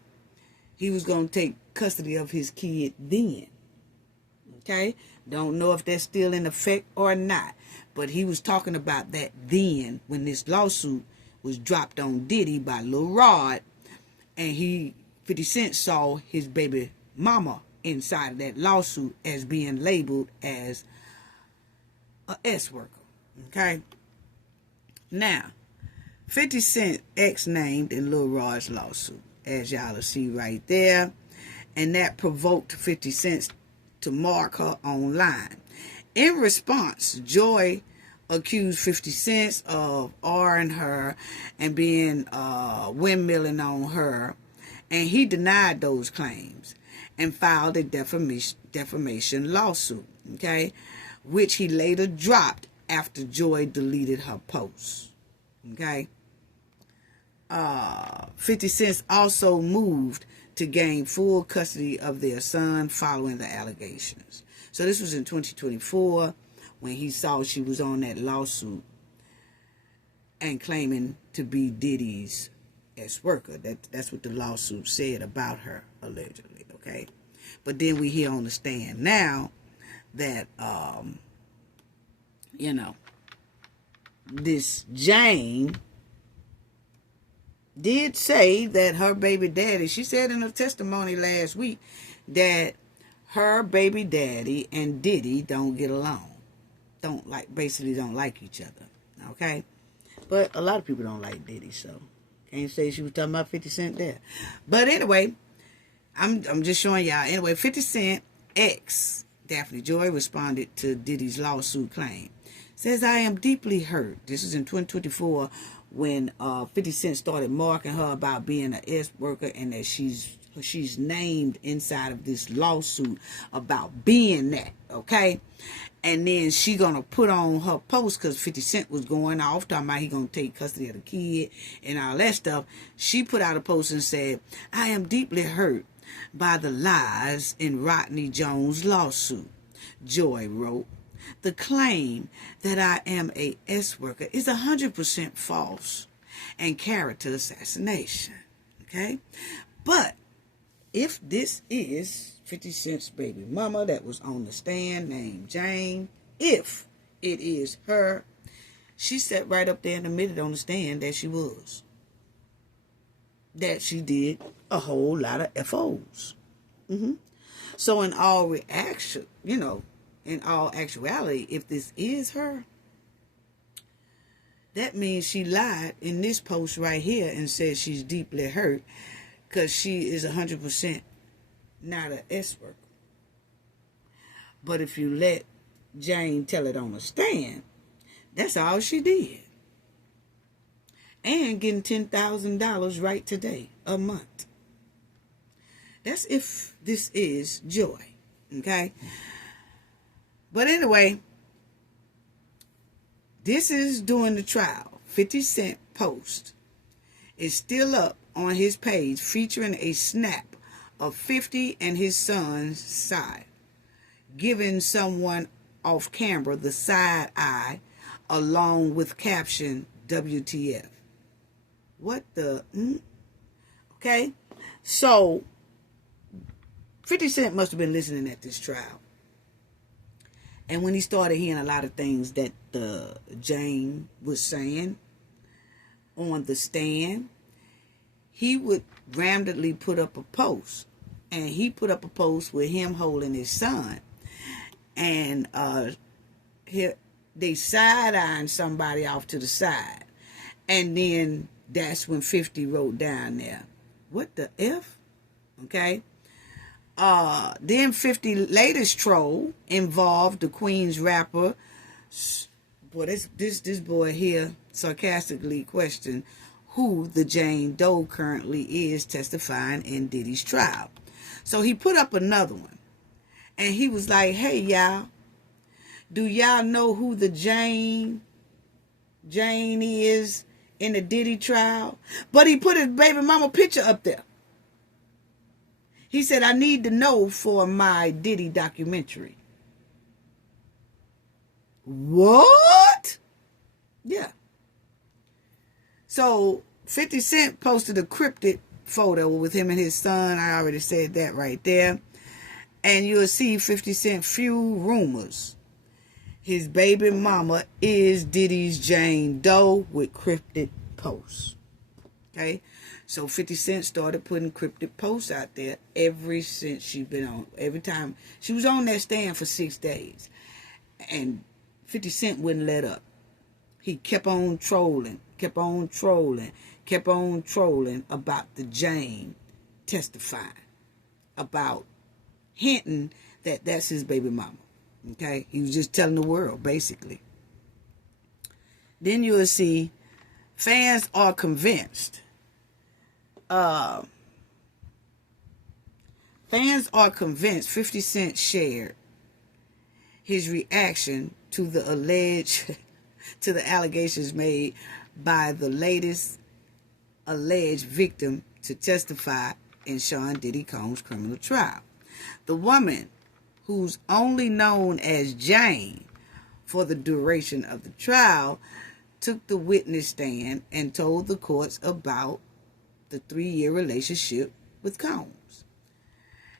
he was going to take custody of his kid then. Okay? Don't know if that's still in effect or not. But he was talking about that then when this lawsuit was dropped on Diddy by Lil Rod. And 50 Cent saw his baby mama inside of that lawsuit as being labeled as a S worker. Okay? Now, 50 Cent ex-named in Lil Rod's lawsuit, as y'all will see right there. And that provoked 50 Cent to mark her online. In response, Joy accused 50 Cent of R-ing her and being windmilling on her, and he denied those claims and filed a defamation lawsuit, okay, which he later dropped after Joy deleted her posts, okay. 50 Cent also moved to gain full custody of their son following the allegations. So this was in 2024 when he saw she was on that lawsuit and claiming to be Diddy's ex-worker. That's what the lawsuit said about her, allegedly, okay? But then we hear on the stand now that, this Jane did say that her baby daddy, she said in her testimony last week that her baby daddy and Diddy don't get along. Basically don't like each other. Okay? But a lot of people don't like Diddy, so can't say she was talking about 50 Cent there. But anyway, I'm just showing y'all. Anyway, 50 Cent ex, Daphne Joy responded to Diddy's lawsuit claim. Says, I am deeply hurt. This is in 2024 when 50 Cent started marking her about being an ex-worker and that she's named inside of this lawsuit about being that, okay? And then she gonna put on her post, because 50 Cent was going off talking about he gonna take custody of the kid and all that stuff. She put out a post and said, I am deeply hurt by the lies in Rodney Jones' lawsuit. Joy wrote, the claim that I am a S-worker is 100% false and character assassination, okay? But if this is 50 Cent's baby mama that was on the stand named Jane, if it is her, she sat right up there and admitted on the stand that she was. That she did a whole lot of FOs. So in all reaction, in all actuality, if this is her, that means she lied in this post right here and said she's deeply hurt because she is 100% not an S-worker. But if you let Jane tell it on the stand, that's all she did. And getting $10,000 right today, a month. That's if this is Joy, okay? But anyway, this is during the trial. 50 Cent post is still up on his page featuring a snap of 50 and his son's side, giving someone off camera the side eye along with caption WTF. What the? Okay, so 50 Cent must have been listening at this trial. And when he started hearing a lot of things that Jane was saying on the stand, he would randomly put up a post. And he put up a post with him holding his son. And they side-eyeing somebody off to the side. And then that's when 50 wrote down there, what the F? Okay. Then 50 latest troll involved the Queen's rapper. Boy, this boy here sarcastically questioned who the Jane Doe currently is testifying in Diddy's trial. So he put up another one. And he was like, hey, y'all, do y'all know who the Jane is in the Diddy trial? But he put his baby mama picture up there. He said, I need to know for my Diddy documentary. What? Yeah. So 50 Cent posted a cryptic photo with him and his son. I already said that right there. And you'll see 50 Cent few rumors. His baby mama is Diddy's Jane Doe with cryptic posts. Okay? So 50 Cent started putting cryptic posts out there ever since she's been on. Every time she was on that stand for 6 days. And 50 Cent wouldn't let up. He kept on trolling about the Jane testifying. About hinting that that's his baby mama. Okay? He was just telling the world, basically. Then you'll see fans are convinced. Fans are convinced 50 Cent shared his reaction to the allegations made by the latest alleged victim to testify in Sean Diddy Combs' criminal trial. The woman, who's only known as Jane for the duration of the trial, took the witness stand and told the courts about the 3-year relationship with Combs.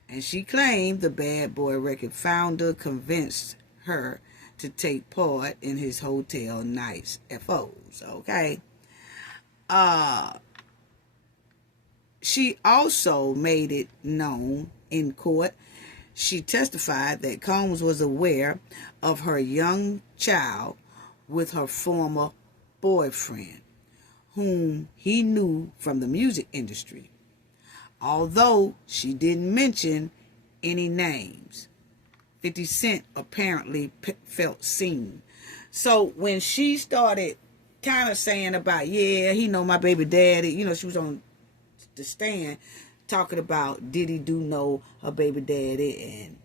And she claimed the Bad Boy Record founder convinced her to take part in his hotel nights FOs. Okay. She also made it known in court. She testified that Combs was aware of her young child with her former boyfriend, whom he knew from the music although she didn't mention any names. 50 Cent apparently felt seen. So when she started kind of saying about, yeah, he know my baby daddy, she was on the stand talking about Diddy do know her baby daddy, and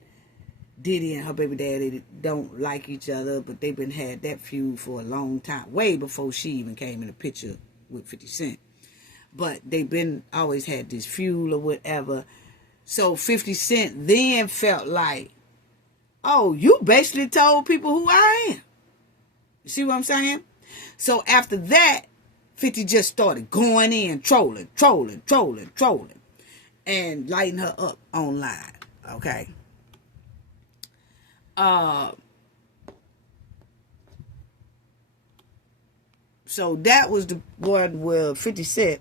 Diddy and her baby daddy don't like each other, but they've been had that feud for a long time, way before she even came in the picture with 50 Cent. But they've been always had this feud or whatever. So 50 Cent then felt like, oh, you basically told people who I am. You see what I'm saying? So after that, 50 just started going in, trolling, and lighting her up online. Okay. So that was the one where 50 Cent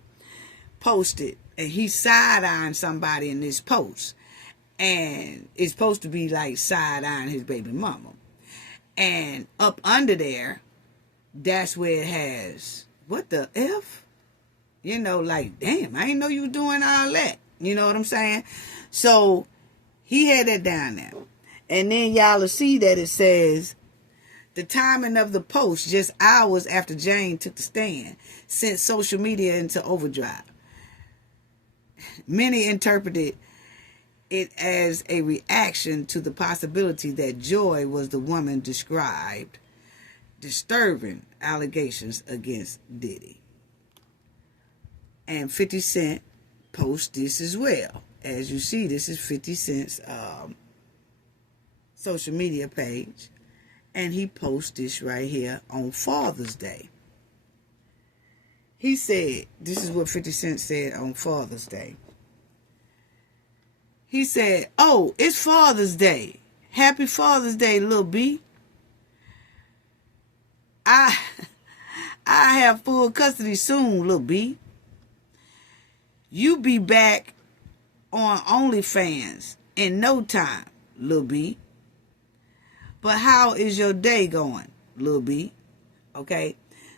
posted, and he side-eyeing somebody in this post. And it's supposed to be like side-eyeing his baby mama. And up under there, that's where it has, what the F? Like, damn, I didn't know you were doing all that. You know what I'm saying? So he had that down there. And then y'all will see that it says, the timing of the post, just hours after Jane took the stand, sent social media into overdrive. Many interpreted it as a reaction to the possibility that Joy was the woman described disturbing allegations against Diddy. And 50 Cent posts this as well. As you see, this is 50 Cent's social media page. And he posts this right here on Father's Day. He said, this is what 50 Cent said on Father's Day. He said, oh, it's Father's Day. Happy Father's Day, Lil B. I have full custody soon, Lil B. You be back on OnlyFans in no time, Lil B. But how is your day going, Lil B? Okay.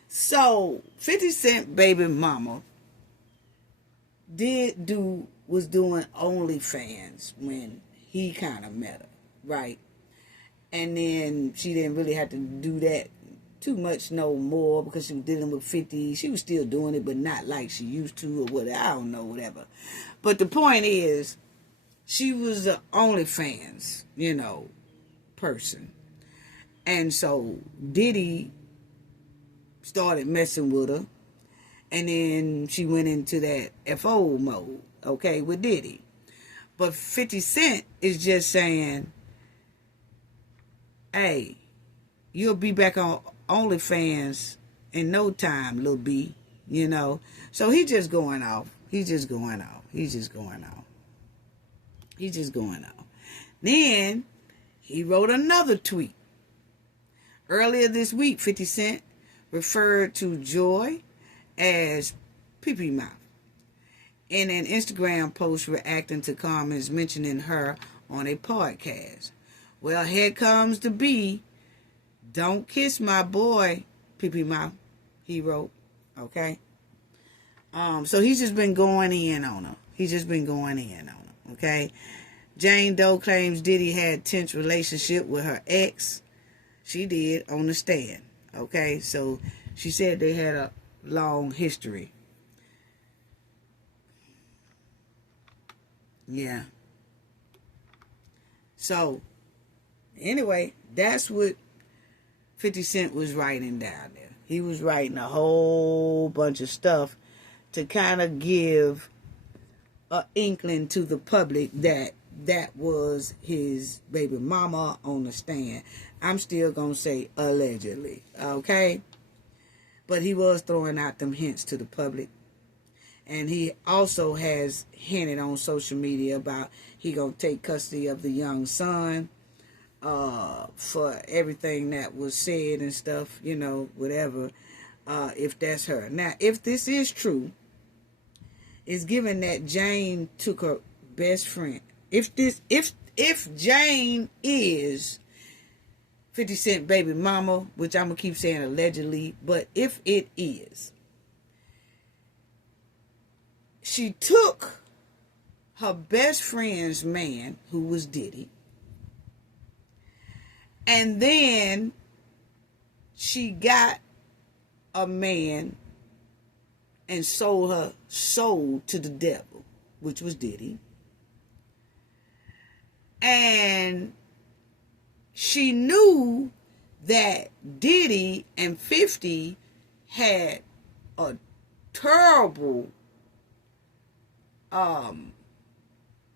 So 50 Cent baby mama was doing OnlyFans when he kind of met her, right? And then she didn't really have to do that too much no more because she was dealing with 50. She was still doing it, but not like she used to or whatever. I don't know, whatever. But the point is, she was an OnlyFans, person. And so Diddy started messing with her. And then she went into that FO mode, okay, with Diddy. But 50 Cent is just saying, hey, you'll be back on OnlyFans in no time, Lil B, So he just going off. He's just going off. Then he wrote another tweet. Earlier this week, 50 Cent referred to Joy as pee-pee mouth in an Instagram post reacting to comments mentioning her on a podcast. Well, here comes the B. Don't kiss my boy, pee-pee mouth, he wrote. Okay? So he's just been going in on her. Okay? Jane Doe claims Diddy had tense relationship with her ex. She did on the stand. Okay? So she said they had a long history. Yeah. So, anyway, that's what 50 Cent was writing down there. He was writing a whole bunch of stuff to kind of give an inkling to the public that was his baby mama on the stand. I'm still going to say allegedly, okay? But he was throwing out them hints to the public. And he also has hinted on social media about he going to take custody of the young son for everything that was said and stuff, whatever, if that's her. Now, if this is true, it's given that Jane took her best friend. If Jane is 50 Cent baby mama, which I'm going to keep saying allegedly, but if it is, she took her best friend's man, who was Diddy, And then she got a man and sold her soul to the devil, which was Diddy. And she knew that Diddy and 50 had a terrible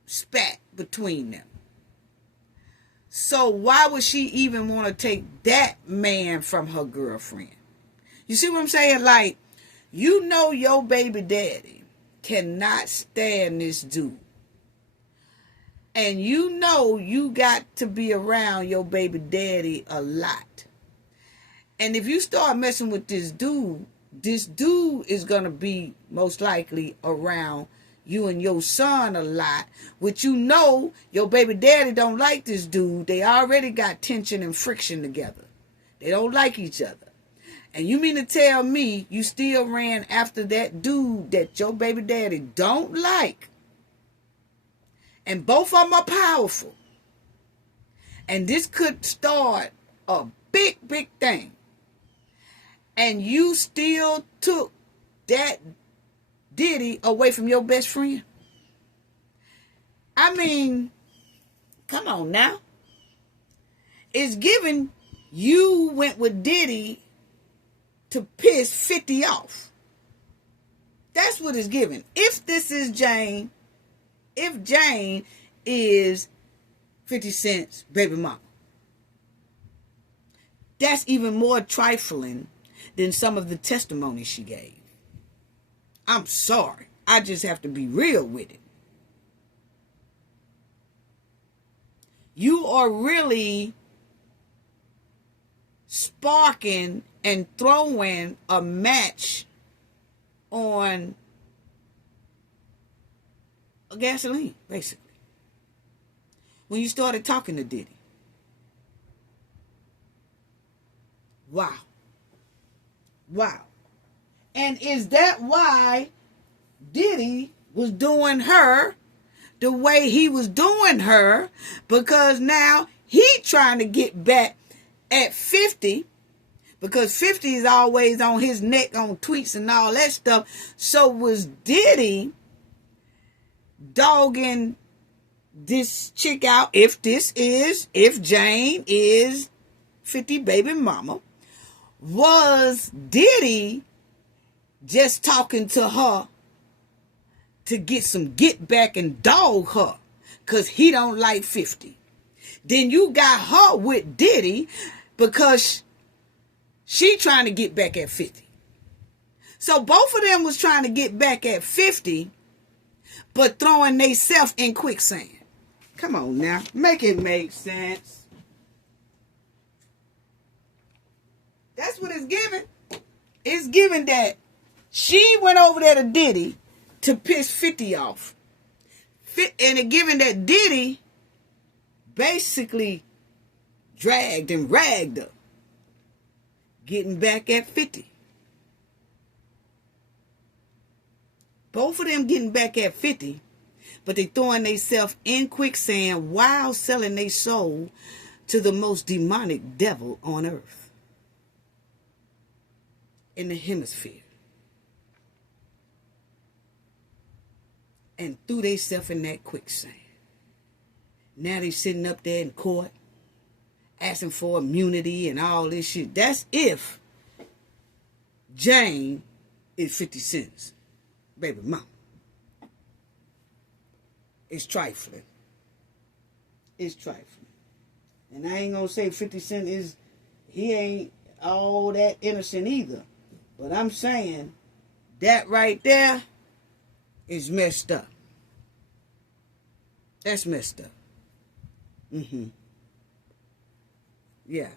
spat between them. So why would she even want to take that man from her girlfriend? You see what I'm saying? Like, you know your baby daddy cannot stand this dude. And you know you got to be around your baby daddy a lot. And if you start messing with this dude is going to be most likely around you and your son a lot, which you know your baby daddy don't like this dude. They already got tension and friction together. They don't like each other. And you mean to tell me you still ran after that dude that your baby daddy don't like? And both of them are powerful. And this could start a big, big thing. And you still took that Diddy away from your best friend? I mean, come on now. It's given you went with Diddy to piss 50 off. That's what it's given. If this is Jane, if Jane is 50 Cent's baby mama, that's even more trifling than some of the testimony she gave. I'm sorry. I just have to be real with it. You are really sparking and throwing a match on gasoline, basically. When you started talking to Diddy. Wow. Wow. And is that why Diddy was doing her the way he was doing her? Because now he trying to get back at 50, because 50 is always on his neck on tweets and all that stuff. So was Diddy dogging this chick out? If Jane is 50 baby mama, was Diddy just talking to her to get some get back and dog her because he don't like 50? Then you got her with Diddy because she trying to get back at 50. So both of them was trying to get back at 50, but throwing theyself in quicksand. Come on now. Make it make sense. That's what it's giving. It's giving that she went over there to Diddy to piss 50 off. And it giving that Diddy basically dragged and ragged her, getting back at 50. Both of them getting back at 50, but they throwing themselves in quicksand while selling their soul to the most demonic devil on earth, in the hemisphere. And threw themselves in that quicksand. Now they sitting up there in court asking for immunity and all this shit. That's if Jane is 50 Cent's baby mama. It's trifling. It's trifling. And I ain't gonna say 50 Cent he ain't all that innocent either. But I'm saying that right there is messed up. That's messed up. Yeah.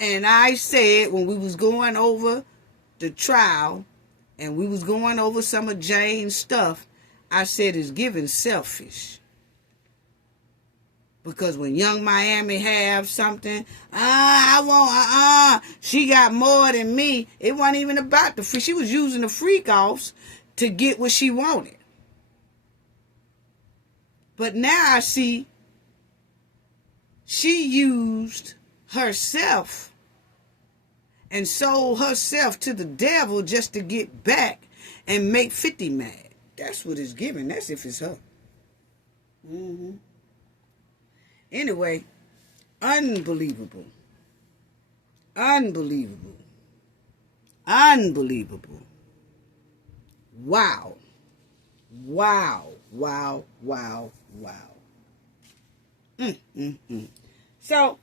And I said when we was going over the trial and we was going over some of Jane's stuff, I said it's giving selfish. Because when Young Miami have something, she got more than me. It wasn't even about the freak. She was using the freak offs to get what she wanted. But now I see she used herself and sold herself to the devil just to get back and make 50 mad. That's what it's giving. That's if it's her. Anyway, unbelievable. Unbelievable. Unbelievable. Wow. Wow. Wow. Wow. Wow. So,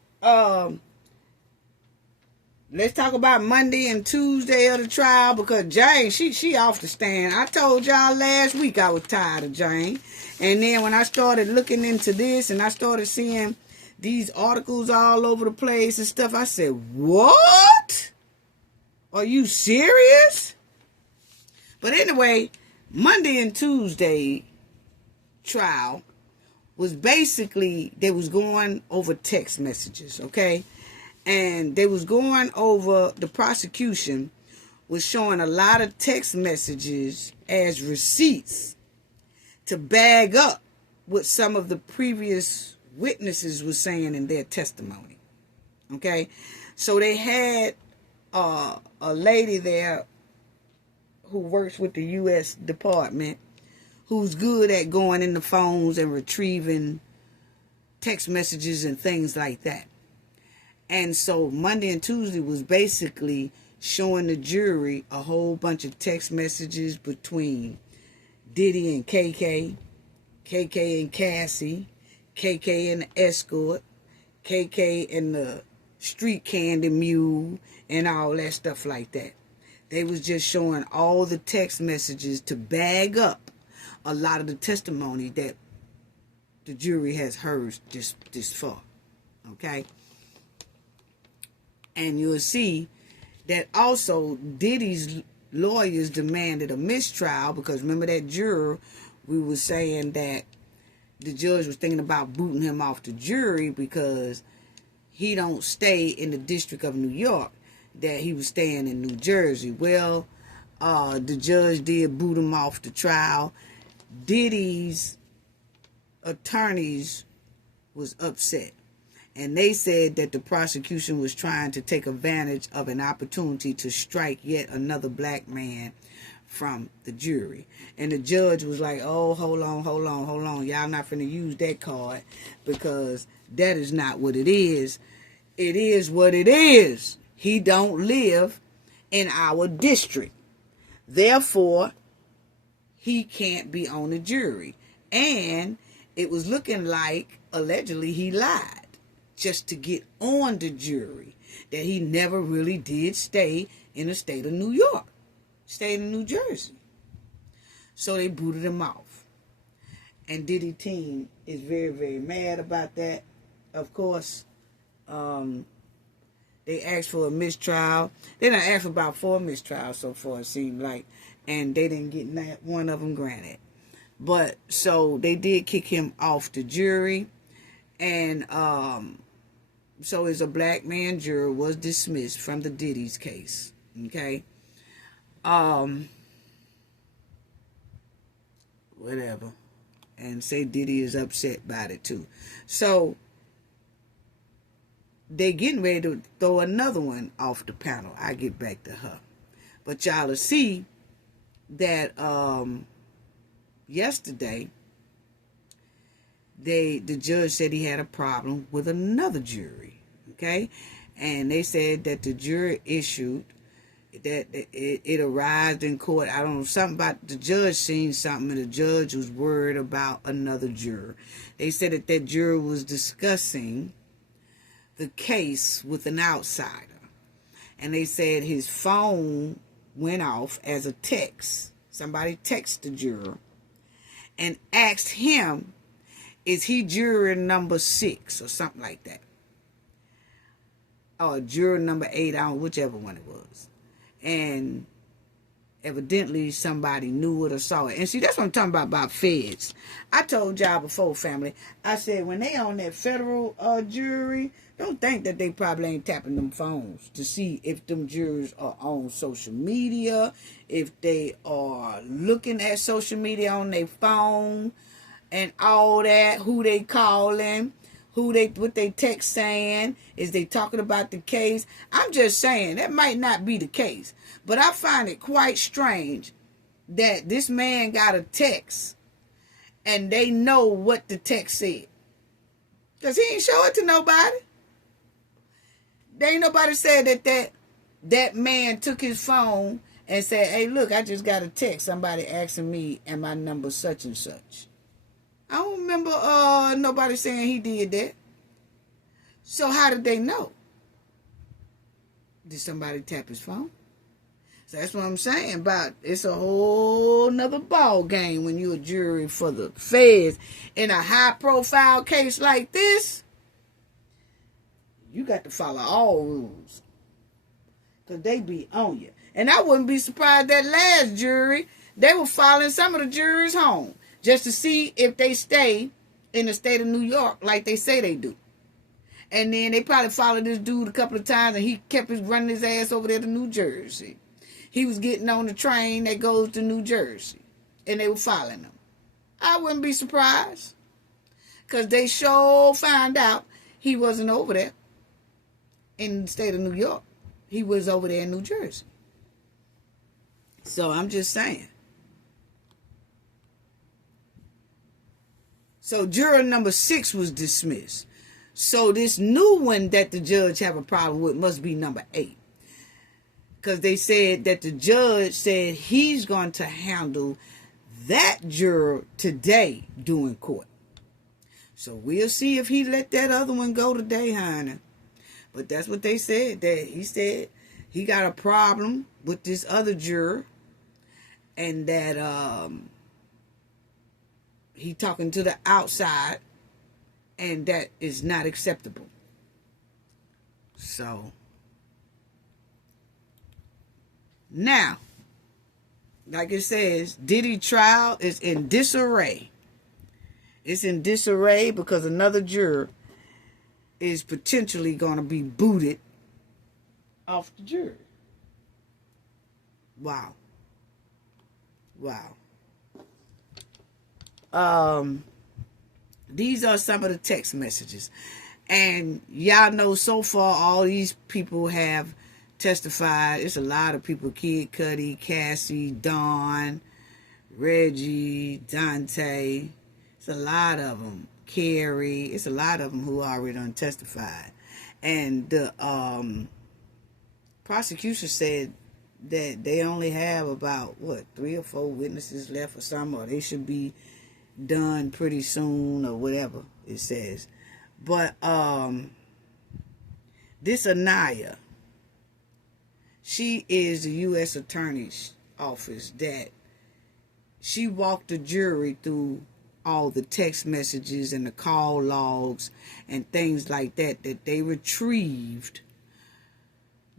let's talk about Monday and Tuesday of the trial, because Jane, she off the stand. I told y'all last week I was tired of Jane. And then when I started looking into this and I started seeing these articles all over the place and stuff, I said, what? Are you serious? But anyway, Monday and Tuesday trial was basically, they was going over text messages, okay? And they was going over, the prosecution was showing a lot of text messages as receipts to bag up what some of the previous witnesses were saying in their testimony. Okay? So they had a lady there who works with the U.S. Department who's good at going in the phones and retrieving text messages and things like that. And so Monday and Tuesday was basically showing the jury a whole bunch of text messages between Diddy and KK, KK and Cassie, KK and the escort, KK and the street candy mule, and all that stuff like that. They was just showing all the text messages to bag up a lot of the testimony that the jury has heard this far. Okay? And you'll see that also Diddy's lawyers demanded a mistrial, because remember that juror, we were saying that the judge was thinking about booting him off the jury because he don't stay in the District of New York, that he was staying in New Jersey. Well, the judge did boot him off the trial. Diddy's attorneys was upset. And they said that the prosecution was trying to take advantage of an opportunity to strike yet another black man from the jury. And the judge was like, oh, hold on. Y'all not finna use that card, because that is not what it is. It is what it is. He don't live in our district. Therefore, he can't be on the jury. And it was looking like, allegedly, he lied just to get on the jury, that he never really did stay in the state of New York, stayed in New Jersey. So they booted him off. And Diddy team is very, very mad about that. Of course, they asked for a mistrial. They done asked for about 4 mistrials so far, it seemed like, and they didn't get not one of them granted. But so they did kick him off the jury, and so as a black man juror was dismissed from the Diddy's case. Okay. Whatever. And say Diddy is upset about it too. So they getting ready to throw another one off the panel. I get back to her. But y'all will see that yesterday the judge said he had a problem with another jury. Okay? And they said that the jury issued that it arrived in court. I don't know, something about the judge seen something, and the judge was worried about another juror. They said that juror was discussing the case with an outsider. And they said his phone went off as a text. Somebody texted the juror and asked him, is he juror number 6 or something like that? Or juror number 8, I don't know, whichever one it was. And evidently somebody knew it or saw it. And see, that's what I'm talking about feds. I told y'all before, family, I said when they on that federal jury, don't think that they probably ain't tapping them phones to see if them jurors are on social media, if they are looking at social media on their phone and all that, who they calling, what they text saying. Is they talking about the case? I'm just saying that might not be the case. But I find it quite strange that this man got a text and they know what the text said. Because he ain't show it to nobody. There ain't nobody said that man took his phone and said, hey, look, I just got a text. Somebody asking me, and my number such and such. I don't remember nobody saying he did that. So how did they know? Did somebody tap his phone? So that's what I'm saying about it's a whole nother ball game when you're a jury for the feds. In a high profile case like this, you got to follow all rules. Because they be on you. And I wouldn't be surprised that last jury, they were following some of the juries home. Just to see if they stay in the state of New York like they say they do. And then they probably followed this dude a couple of times and he kept running his ass over there to New Jersey. He was getting on the train that goes to New Jersey. And they were following him. I wouldn't be surprised. Because they sure found out he wasn't over there in the state of New York. He was over there in New Jersey. So I'm just saying. So juror number 6 was dismissed. So this new one that the judge have a problem with must be number 8. Because they said that the judge said he's going to handle that juror today during court. So we'll see if he let that other one go today, honey. But that's what they said. That he said he got a problem with this other juror. And that he talking to the outside. And that is not acceptable. So. Now. Like it says, Diddy trial is in disarray. It's in disarray because another juror is potentially going to be booted off the jury. Wow. Wow. These are some of the text messages. And y'all know so far all these people have testified. It's a lot of people. Kid Cudi, Cassie, Dawn, Reggie, Dante. It's a lot of them. Carrie. It's a lot of them who already done testified. And the prosecution said that they only have about, 3 or 4 witnesses left or something, or they should be done pretty soon or whatever it says. But this Anaya, she is the U.S. Attorney's Office that she walked the jury through all the text messages and the call logs and things like that they retrieved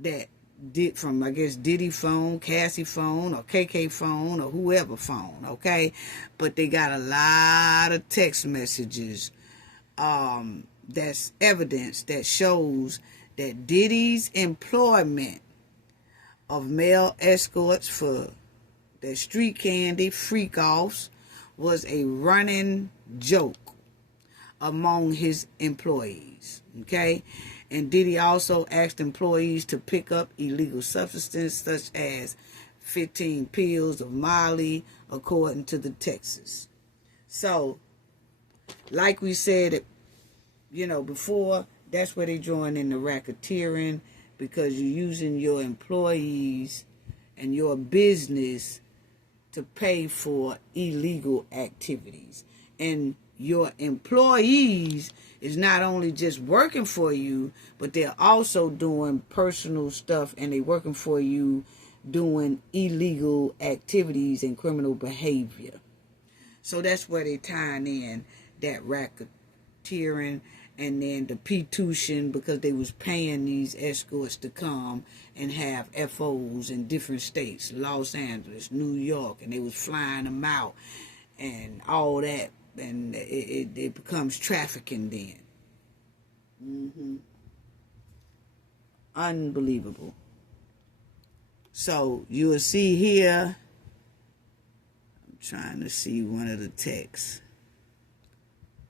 that did from, I guess, Diddy phone, Cassie phone, or KK phone, or whoever phone, okay? But they got a lot of text messages that's evidence that shows that Diddy's employment of male escorts for the street candy freak-offs was a running joke among his employees, okay? And Diddy also asked employees to pick up illegal substances such as 15 pills of Molly, according to the Texas. So, like we said, before, that's where they join in the racketeering, because you're using your employees and your business to pay for illegal activities. And your employees is not only just working for you, but they're also doing personal stuff, and they're working for you doing illegal activities and criminal behavior. So that's where they tying in that racketeering and then the P-tuition, because they was paying these escorts to come and have FOs in different states, Los Angeles, New York, and they was flying them out and all that, and it becomes trafficking then. Unbelievable. So you will see here, I'm trying to see one of the texts.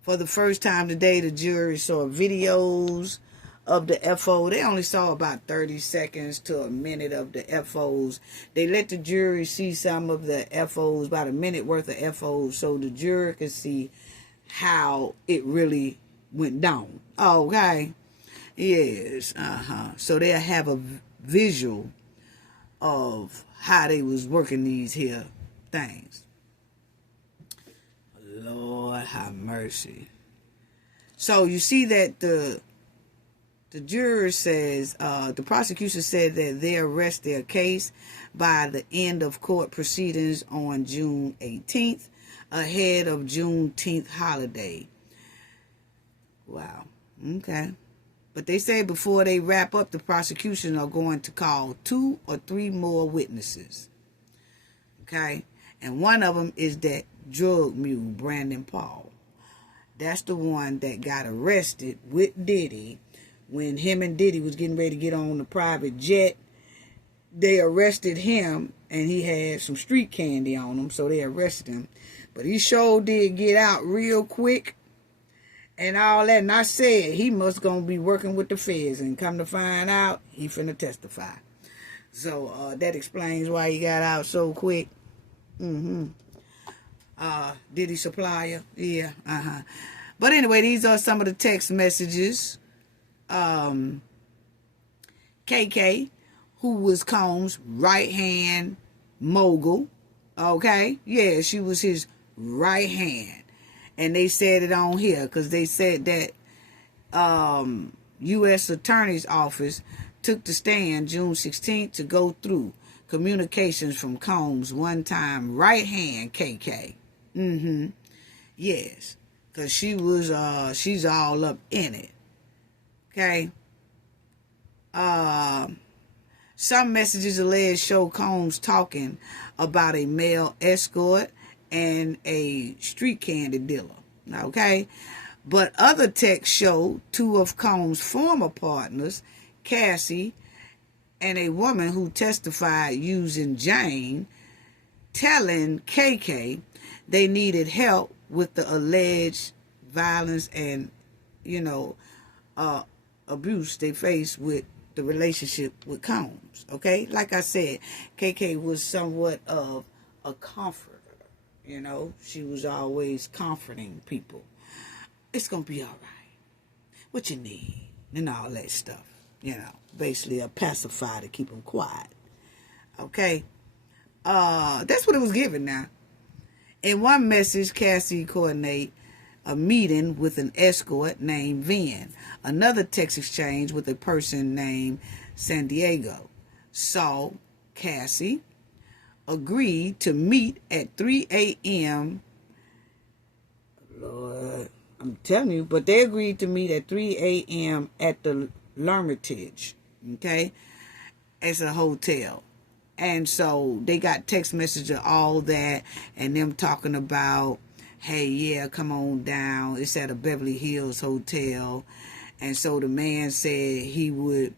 For the first time today, the jury saw videos of the FO. They only saw about 30 seconds to a minute of the FOs. They let the jury see some of the FOs, about a minute worth of FOs, so the jury could see how it really went down. Okay. Yes. So they'll have a visual of how they was working these here things. Lord have mercy. So you see that the juror says, the prosecution said that they arrest their case by the end of court proceedings on June 18th, ahead of Juneteenth holiday. Wow. Okay. But they say before they wrap up, the prosecution are going to call 2 or 3 more witnesses. Okay? And one of them is that drug mule, Brandon Paul. That's the one that got arrested with Diddy when him and Diddy was getting ready to get on the private jet. They arrested him, and he had some street candy on him, so they arrested him. But he sure did get out real quick and all that. And I said he must gonna be working with the feds, and come to find out, he finna testify. So that explains why he got out so quick. Diddy supplier, yeah, But anyway, these are some of the text messages. KK, who was Combs' right-hand mogul, okay? Yeah, she was his right hand. And they said it on here because they said that U.S. Attorney's Office took the stand June 16th to go through communications from Combs' one-time right-hand KK. Yes, because she's all up in it. Okay. Some messages alleged show Combs talking about a male escort and a street candy dealer. Okay. But other texts show 2 of Combs' former partners, Cassie and a woman who testified using Jane, telling KK they needed help with the alleged violence and, abuse they faced with the relationship with Combs. Okay? Like I said, KK was somewhat of a comforter. She was always comforting people. It's going to be all right. What you need and all that stuff. Basically a pacifier to keep them quiet. Okay? That's what it was given now. In one message, Cassie coordinated a meeting with an escort named Vin. Another text exchange with a person named San Diego. So, Cassie agreed to meet at 3 a.m. Lord, I'm telling you, but they agreed to meet at 3 a.m. at the L'Hermitage, okay? It's a hotel. And so they got text message of all that and them talking about, hey, yeah, come on down. It's at a Beverly Hills hotel. And so the man said he would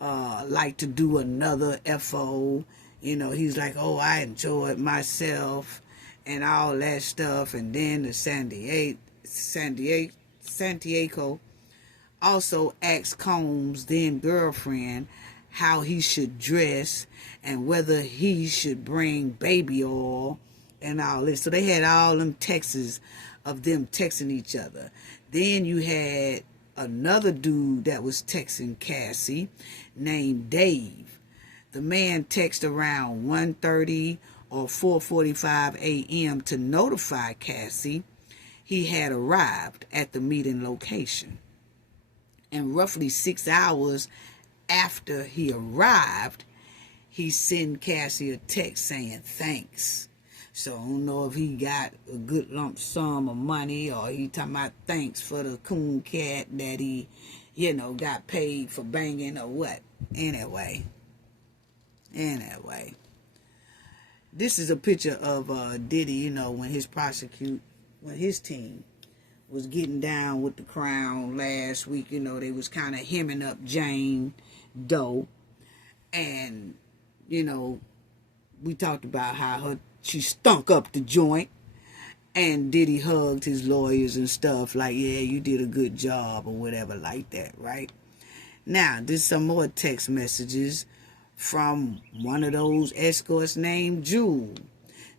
like to do another FO. He's like, oh, I enjoyed myself and all that stuff. And then the Santiago also asked Combs' then girlfriend how he should dress and whether he should bring baby oil and all this. So they had all them texts of them texting each other. Then you had another dude that was texting Cassie named Dave. The man texted around 1:30 or 4:45 a.m. to notify Cassie he had arrived at the meeting location. And roughly 6 hours after he arrived, he sent Cassie a text saying thanks. So I don't know if he got a good lump sum of money or he talking about thanks for the coon cat that he, got paid for banging or what. Anyway. This is a picture of Diddy, when his team was getting down with the Crown last week. They was kind of hemming up Jane Doe. And, we talked about how she stunk up the joint. And Diddy hugged his lawyers and stuff like, yeah, you did a good job or whatever like that, right? Now, there's some more text messages from one of those escorts named Jewel.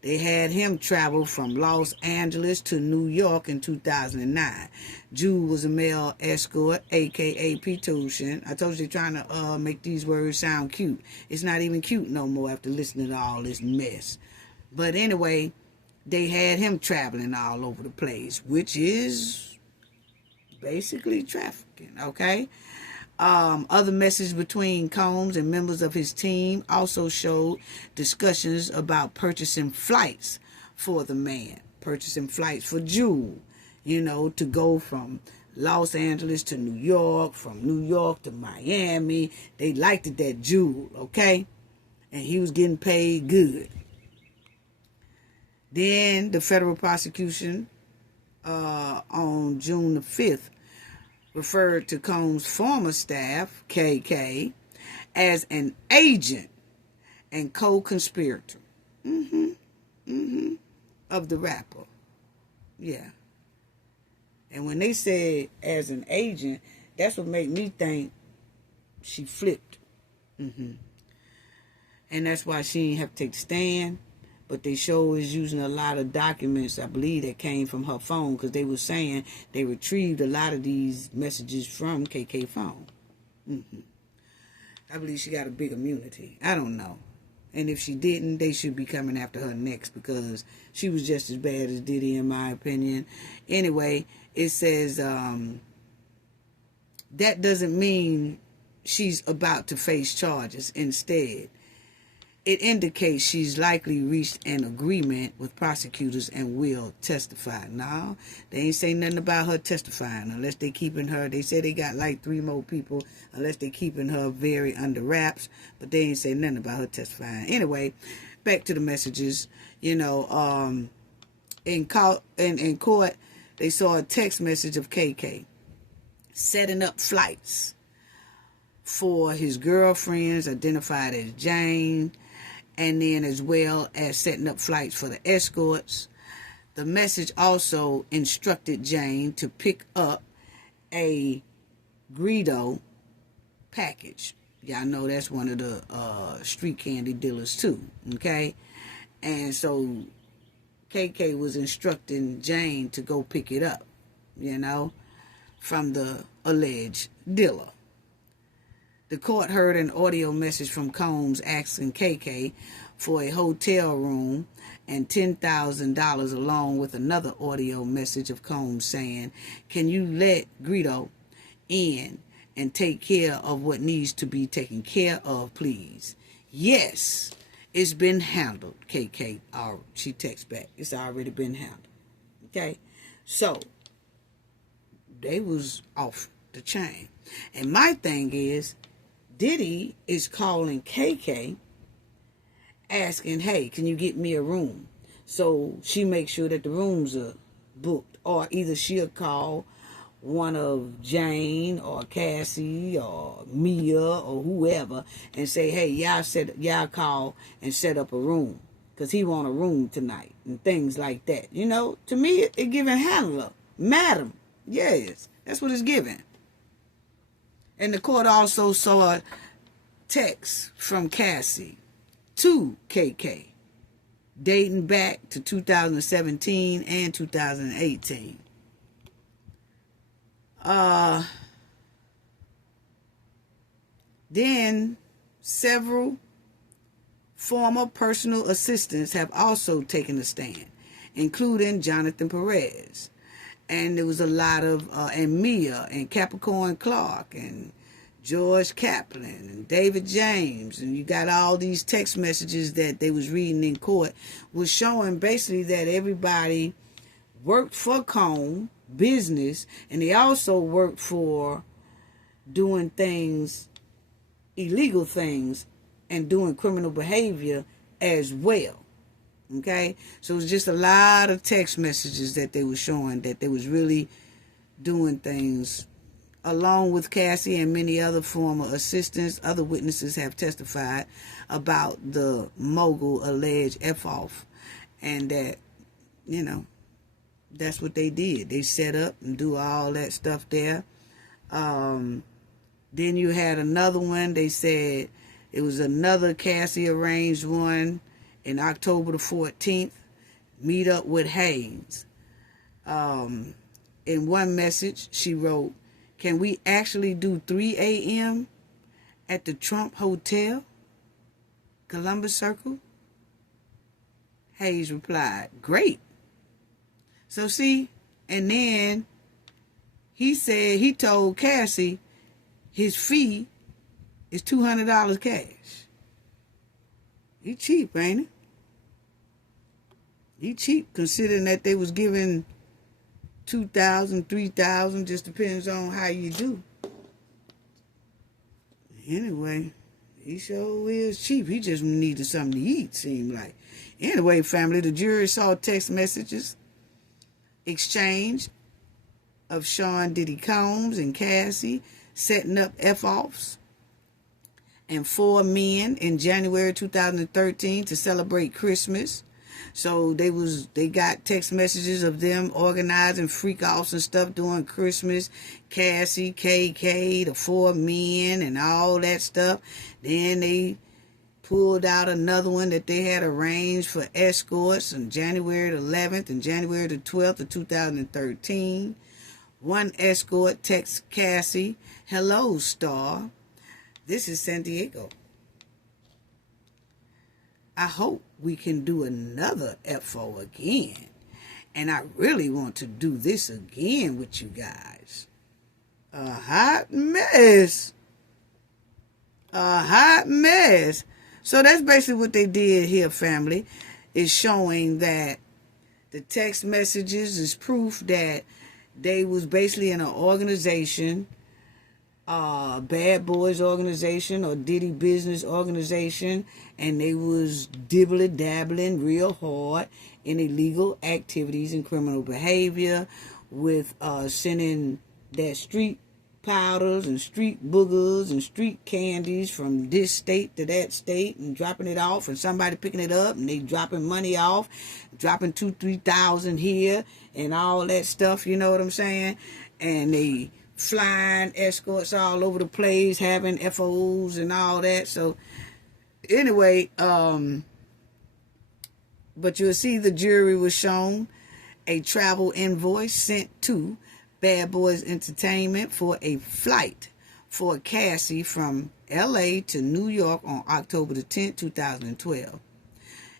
They had him travel from Los Angeles to New York in 2009. Jewel was a male escort, a.k.a. P-Tution. I told you they're trying to make these words sound cute. It's not even cute no more after listening to all this mess. But anyway, they had him traveling all over the place, which is basically trafficking, okay? Other messages between Combs and members of his team also showed discussions about purchasing flights for the man, purchasing flights for Jewel, to go from Los Angeles to New York, from New York to Miami. They liked it, that Jewel, okay? And he was getting paid good. Then the federal prosecution on June the 5th referred to Combs' former staff, KK, as an agent and co-conspirator of the rapper. Yeah. And when they said as an agent, that's what made me think she flipped. And that's why she didn't have to take the stand. But they show is using a lot of documents, I believe, that came from her phone, because they were saying they retrieved a lot of these messages from KK phone. I believe she got a big immunity. I don't know. And if she didn't, they should be coming after her next, because she was just as bad as Diddy, in my opinion. Anyway, it says that doesn't mean she's about to face charges. Instead, it indicates she's likely reached an agreement with prosecutors and will testify. Now, they ain't saying nothing about her testifying unless they keeping her. They say they got like 3 more people unless they keeping her very under wraps. But they ain't saying nothing about her testifying. Anyway, back to the messages. In court, they saw a text message of KK setting up flights for his girlfriends identified as Jane, and then as well as setting up flights for the escorts. The message also instructed Jane to pick up a Greedo package. Y'all know that's one of the street candy dealers too, okay? And so KK was instructing Jane to go pick it up, from the alleged dealer. The court heard an audio message from Combs asking KK for a hotel room and $10,000, along with another audio message of Combs saying, "Can you let Greedo in and take care of what needs to be taken care of, please?" "Yes, it's been handled," KK, she texts back. "It's already been handled." Okay? So, they was off the chain. And my thing is, Diddy is calling KK asking, "Hey, can you get me a room?" So she makes sure that the rooms are booked. Or either she'll call one of Jane or Cassie or Mia or whoever and say, "Hey, y'all call and set up a room, because he want a room tonight," and things like that. To me, it giving handler, madam. Yes, that's what it's giving. And the court also saw a text from Cassie to KK, dating back to 2017 and 2018. Then several former personal assistants have also taken a stand, including Jonathan Perez. And there was a lot of, and Mia, and Capricorn Clark, and George Kaplan, and David James. And you got all these text messages that they was reading in court, was showing basically that everybody worked for Combs business, and they also worked for doing things, illegal things, and doing criminal behavior as well. Okay, so it's just a lot of text messages that they were showing that they was really doing things, along with Cassie and many other former assistants. Other witnesses have testified about the mogul alleged F-off, and that, That's what they did. They set up and do all that stuff there. Then you had another one. They said it was another Cassie arranged one in October the 14th. Meet up with Haynes. In one message, she wrote, "Can we actually do 3 a.m. at the Trump Hotel, Columbus Circle?" Hayes replied, "Great." So see, and then he said he told Cassie his fee is $200 cash. He cheap, ain't it? He cheap considering that they was giving $2,000, $3,000, just depends on how you do. Anyway, he sure is cheap. He just needed something to eat, seemed like. Anyway, family, the jury saw text messages exchange of Sean Diddy Combs and Cassie setting up F-offs and 4 men in January 2013 to celebrate Christmas. So they got text messages of them organizing freak offs and stuff during Christmas. Cassie, KK, the 4 men and all that stuff. Then they pulled out another one that they had arranged for escorts on January the 11th and January the 12th of 2013. One escort texts Cassie, "Hello, Star. This is San Diego. I hope we can do another FO again. And I really want to do this again with you guys." A hot mess. A hot mess. So that's basically what they did here, family. Is showing that the text messages is proof that they was basically in an organization, Bad Boys organization or Diddy Business organization, and they was dibbly-dabbling real hard in illegal activities and criminal behavior with sending that street powders and street boogers and street candies from this state to that state and dropping it off and somebody picking it up and they dropping money off, dropping 2,000-3,000 here and all that stuff, you know what I'm saying? And they flying escorts all over the place, having FOs and all that. So anyway, but you'll see the jury was shown a travel invoice sent to Bad Boys Entertainment for a flight for Cassie from LA to New York on October the 10th, 2012.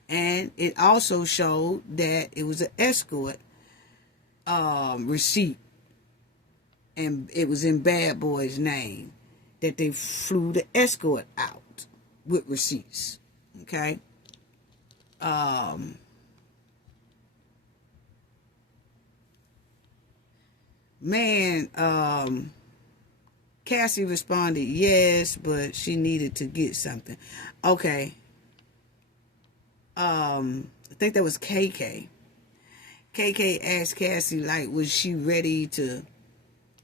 And it also showed that it was an escort receipt, and it was in Bad Boy's name, that they flew the escort out with receipts. Okay? Cassie responded yes, but she needed to get something. Okay. I think that was KK. KK asked Cassie, like, was she ready to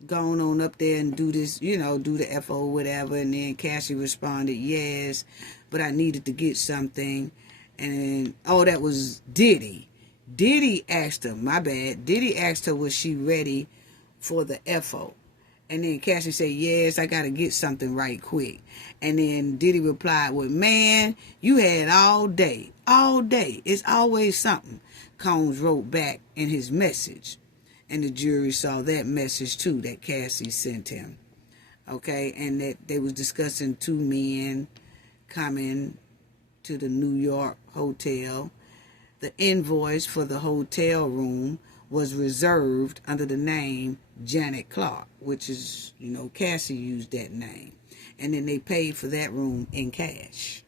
go on up there and do this, you know, do the FO or whatever. And then Cassie responded, yes, but I needed to get something. And, oh, that was Diddy. Diddy asked her, my bad. Diddy asked her, was she ready for the FO? And then Cassie said, yes, I got to get something right quick. And then Diddy replied, well, man, you had all day. All day. It's always something. Combs wrote back in his message. And the jury saw that message, too, that Cassie sent him. Okay? And that they was discussing 2 men coming to the New York hotel. The invoice for the hotel room was reserved under the name Janet Clark, which is, you know, Cassie used that name. And then they paid for that room in cash.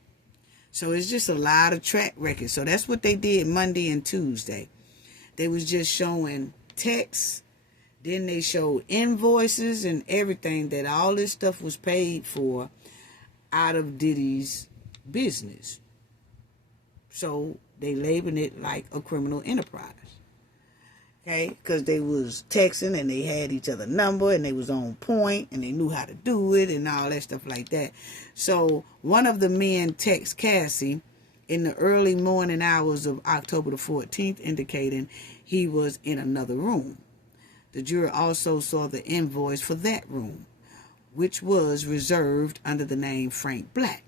So it's just a lot of track records. So that's what they did Monday and Tuesday. They was just showing texts. Then they showed invoices and everything, that all this stuff was paid for out of Diddy's business. So they labeled it like a criminal enterprise. Okay, because they was texting and they had each other number and they was on point and they knew how to do it and all that stuff like that. So one of the men texted Cassie in the early morning hours of October the 14th, indicating he was in another room. The jury also saw the invoice for that room, which was reserved under the name Frank Black,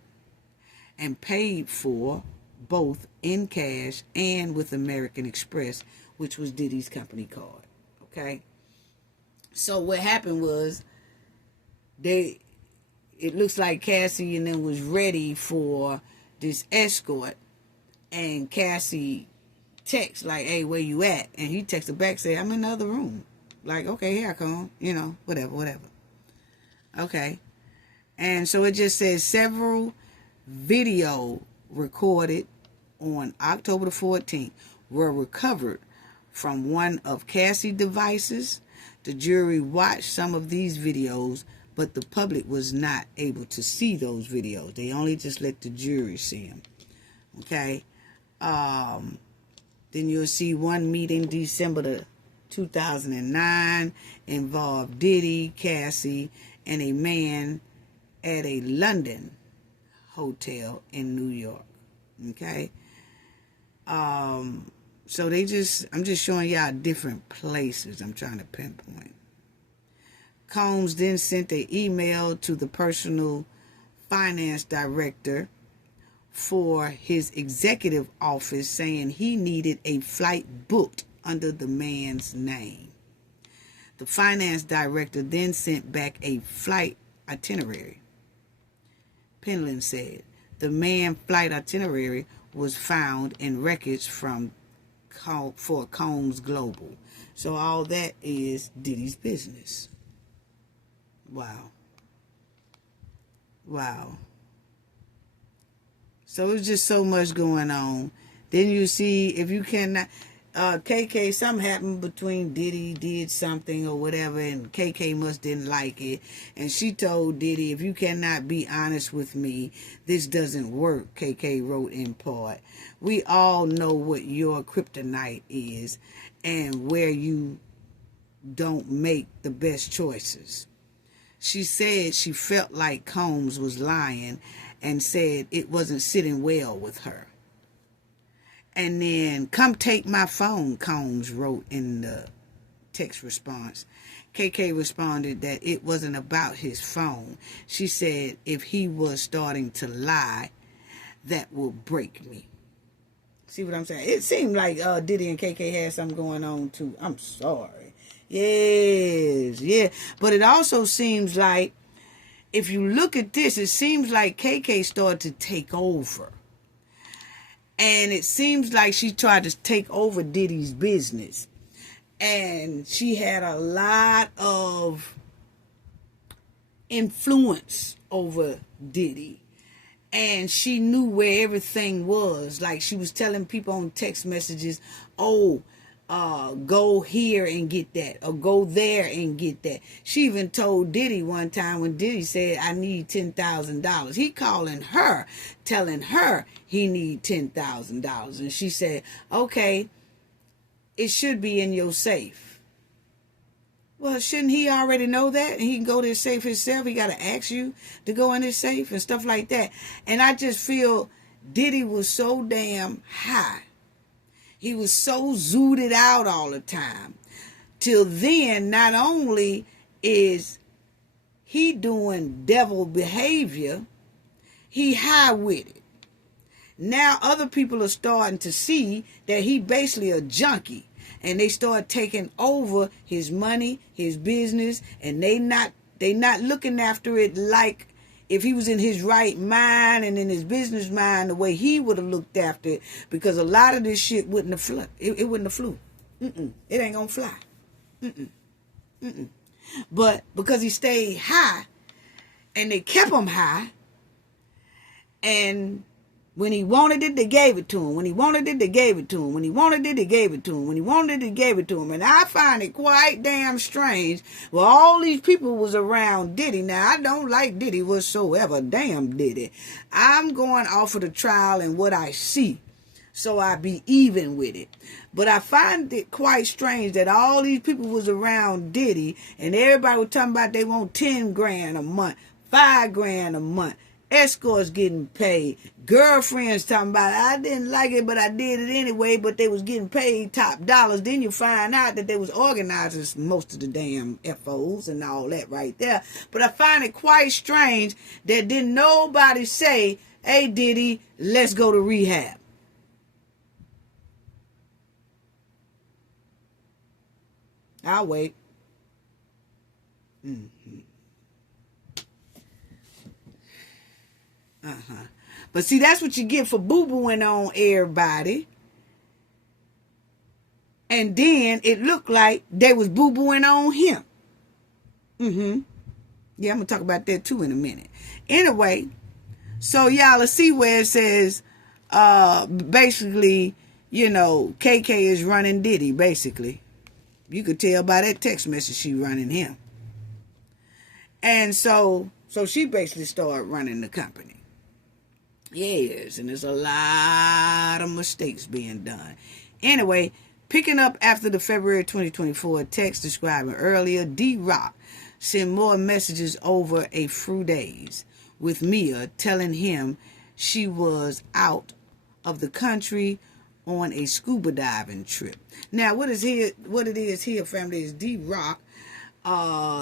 and paid for both in cash and with American Express, which was Diddy's company card. Okay? So what happened was, it looks like Cassie and them was ready for this escort, and Cassie texts like, hey, where you at? And he texted back, say, I'm in the other room. Like, okay, here I come. Whatever. Okay. And so it just says several video recorded on October the 14th were recovered from one of Cassie's devices. The jury watched some of these videos, but the public was not able to see those videos. They only just let the jury see them. Okay. Then you'll see one meeting December 2009 involved Diddy, Cassie, and a man at a London hotel in New York. Okay. So I'm just showing y'all different places I'm trying to pinpoint. Combs then sent an email to the personal finance director for his executive office saying he needed a flight booked under the man's name. The finance director then sent back a flight itinerary. Penland said the man's flight itinerary was found in records for Combs Global. So all that is Diddy's business. Wow. So it's just so much going on. Then you see, if you cannot, KK, something happened between Diddy did something or whatever, and KK must didn't like it. And she told Diddy, if you cannot be honest with me, this doesn't work, KK wrote in part. We all know what your kryptonite is and where you don't make the best choices. She said she felt like Combs was lying and said it wasn't sitting well with her. And then, come take my phone, Combs wrote in the text response. KK responded that it wasn't about his phone. She said if he was starting to lie, that will break me. See what I'm saying? It seemed like Diddy and KK had something going on too. I'm sorry. Yes, yeah. But it also seems like, if you look at this, it seems like KK started to take over. And it seems like she tried to take over Diddy's business. And she had a lot of influence over Diddy. And she knew where everything was. Like, she was telling people on text messages, go here and get that, or go there and get that. She even told Diddy one time when Diddy said, I need $10,000. He calling her, telling her he need $10,000. And she said, okay, it should be in your safe. Well, shouldn't he already know that? And he can go to his safe himself. He got to ask you to go in his safe and stuff like that. And I just feel Diddy was so damn high. He was so zooted out all the time. Till then, not only is he doing devil behavior, he high with it. Now other people are starting to see that he basically a junkie. And they start taking over his money, his business, and they not looking after it like if he was in his right mind and in his business mind the way he would have looked after it, because a lot of this shit wouldn't have flew. It wouldn't have flew. It ain't gonna fly. But because he stayed high, and they kept him high, and when he wanted it, they gave it to him. When he wanted it, they gave it to him. When he wanted it, they gave it to him. When he wanted it, they gave it to him. And I find it quite damn strange. Well, all these people was around Diddy. Now, I don't like Diddy whatsoever. Damn Diddy. I'm going off of the trial and what I see, so I be even with it. But I find it quite strange that all these people was around Diddy, and everybody was talking about they want 10 grand a month, 5 grand a month. Escorts getting paid. Girlfriends talking about, I didn't like it, but I did it anyway, but they was getting paid top dollars. Then you find out that they was organizers, most of the damn FOs and all that right there. But I find it quite strange that didn't nobody say, hey, Diddy, let's go to rehab. I'll wait. But see, that's what you get for boo-booing on everybody. And then it looked like they was boo-booing on him. Yeah, I'm going to talk about that too in a minute. Anyway, so y'all will see where it says, basically, you know, KK is running Diddy, basically. You could tell by that text message she running him. And so she basically started running the company. Yes, and there's a lot of mistakes being done. Anyway, picking up after the February 2024 text describing earlier, D-Rock sent more messages over a few days with Mia telling him she was out of the country on a scuba diving trip. Now, what it is here, family, is D-Rock.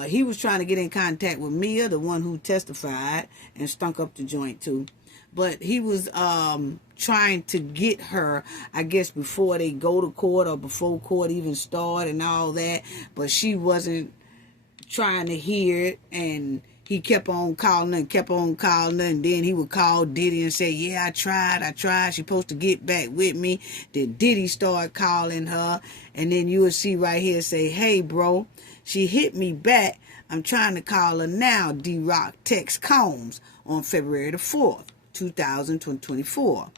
He was trying to get in contact with Mia, the one who testified and stunk up the joint too. But he was trying to get her, I guess, before they go to court or before court even start and all that. But she wasn't trying to hear it, and he kept on calling her and kept on calling her. And then he would call Diddy and say, yeah, I tried. She's supposed to get back with me. Then Diddy started calling her. And then you will see right here say, hey, bro, she hit me back. I'm trying to call her now. D-Rock text Combs on February the 4th. 2024.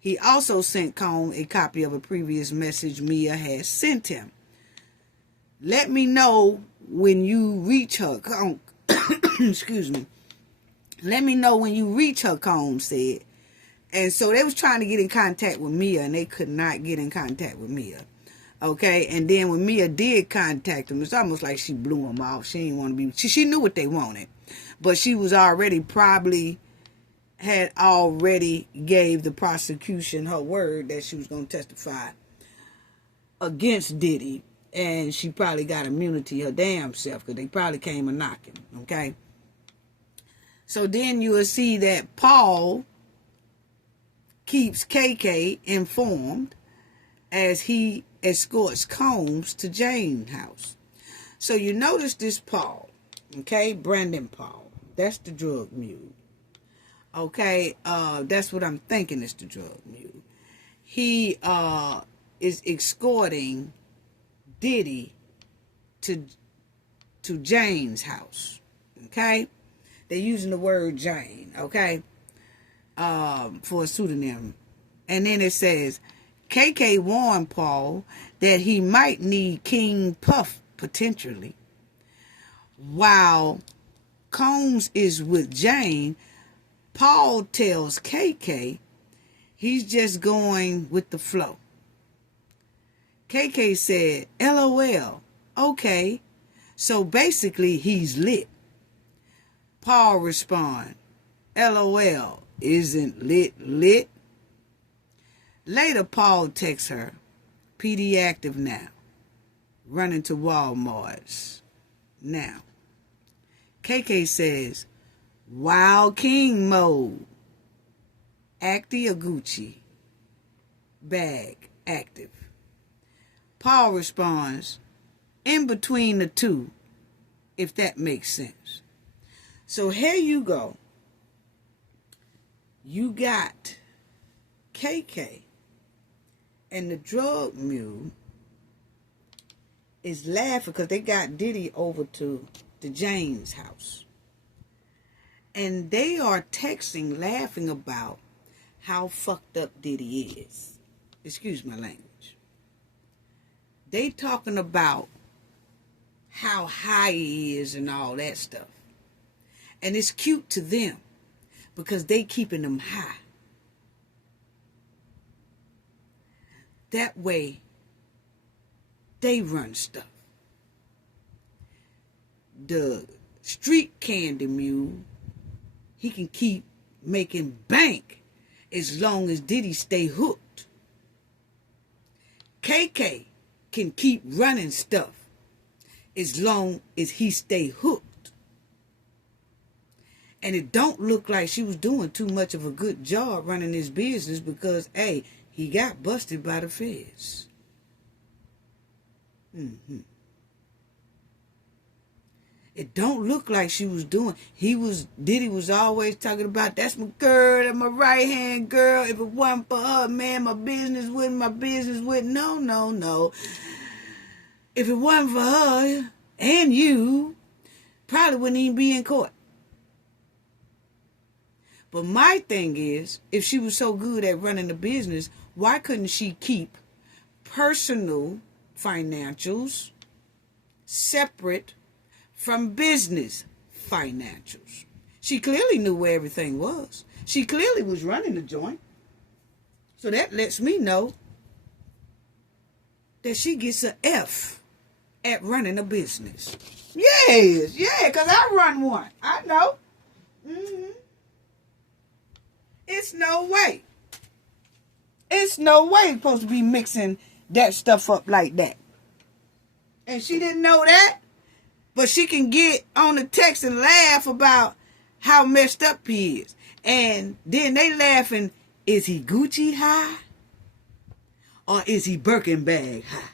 He also sent Combs a copy of a previous message Mia had sent him. Let me know when you reach her. Excuse me. Let me know when you reach her, Combs said. And so they was trying to get in contact with Mia, and they could not get in contact with Mia. Okay, and then when Mia did contact him, it's almost like she blew him off. She didn't want to be. She knew what they wanted, but she was already had already gave the prosecution her word that she was going to testify against Diddy, and she probably got immunity her damn self because they probably came a knocking. Okay, so then you will see that Paul keeps KK informed as he escorts Combs to Jane's house. So you notice this Paul, okay, Brandon Paul, that's the drug mule. Okay, that's what I'm thinking is the drug mule. He is escorting Diddy to Jane's house. Okay, they're using the word Jane. Okay, for a pseudonym, and then it says KK warned Paul that he might need King Puff potentially, while Combs is with Jane. Paul tells KK he's just going with the flow. KK said, LOL, okay, so basically he's lit. Paul responds, LOL, isn't lit? Later, Paul texts her, PD active now, running to Walmart's now. KK says, Wild King mode. Acti or Gucci. Bag active. Paul responds, in between the two, if that makes sense. So here you go. You got KK and the drug mule is laughing because they got Diddy over to the Jane's house. And they are texting, laughing about how fucked up Diddy is. Excuse my language. They talking about how high he is and all that stuff. And it's cute to them because they keeping them high. That way, they run stuff. The street candy mule, he can keep making bank as long as Diddy stay hooked. KK can keep running stuff as long as he stay hooked. And it don't look like she was doing too much of a good job running his business because, hey, he got busted by the feds. It don't look like she was doing. Diddy was always talking about, that's my girl, that's my right hand girl. If it wasn't for her, man, my business wouldn't. No. If it wasn't for her and you, probably wouldn't even be in court. But my thing is, if she was so good at running the business, why couldn't she keep personal financials separate from business financials? She clearly knew where everything was. She clearly was running the joint. So that lets me know that she gets an F at running a business. Yes, because I run one. I know. It's no way. It's no way you're supposed to be mixing that stuff up like that. And she didn't know that. But she can get on the text and laugh about how messed up he is. And then they laughing, is he Gucci high? Or is he Birkin bag high?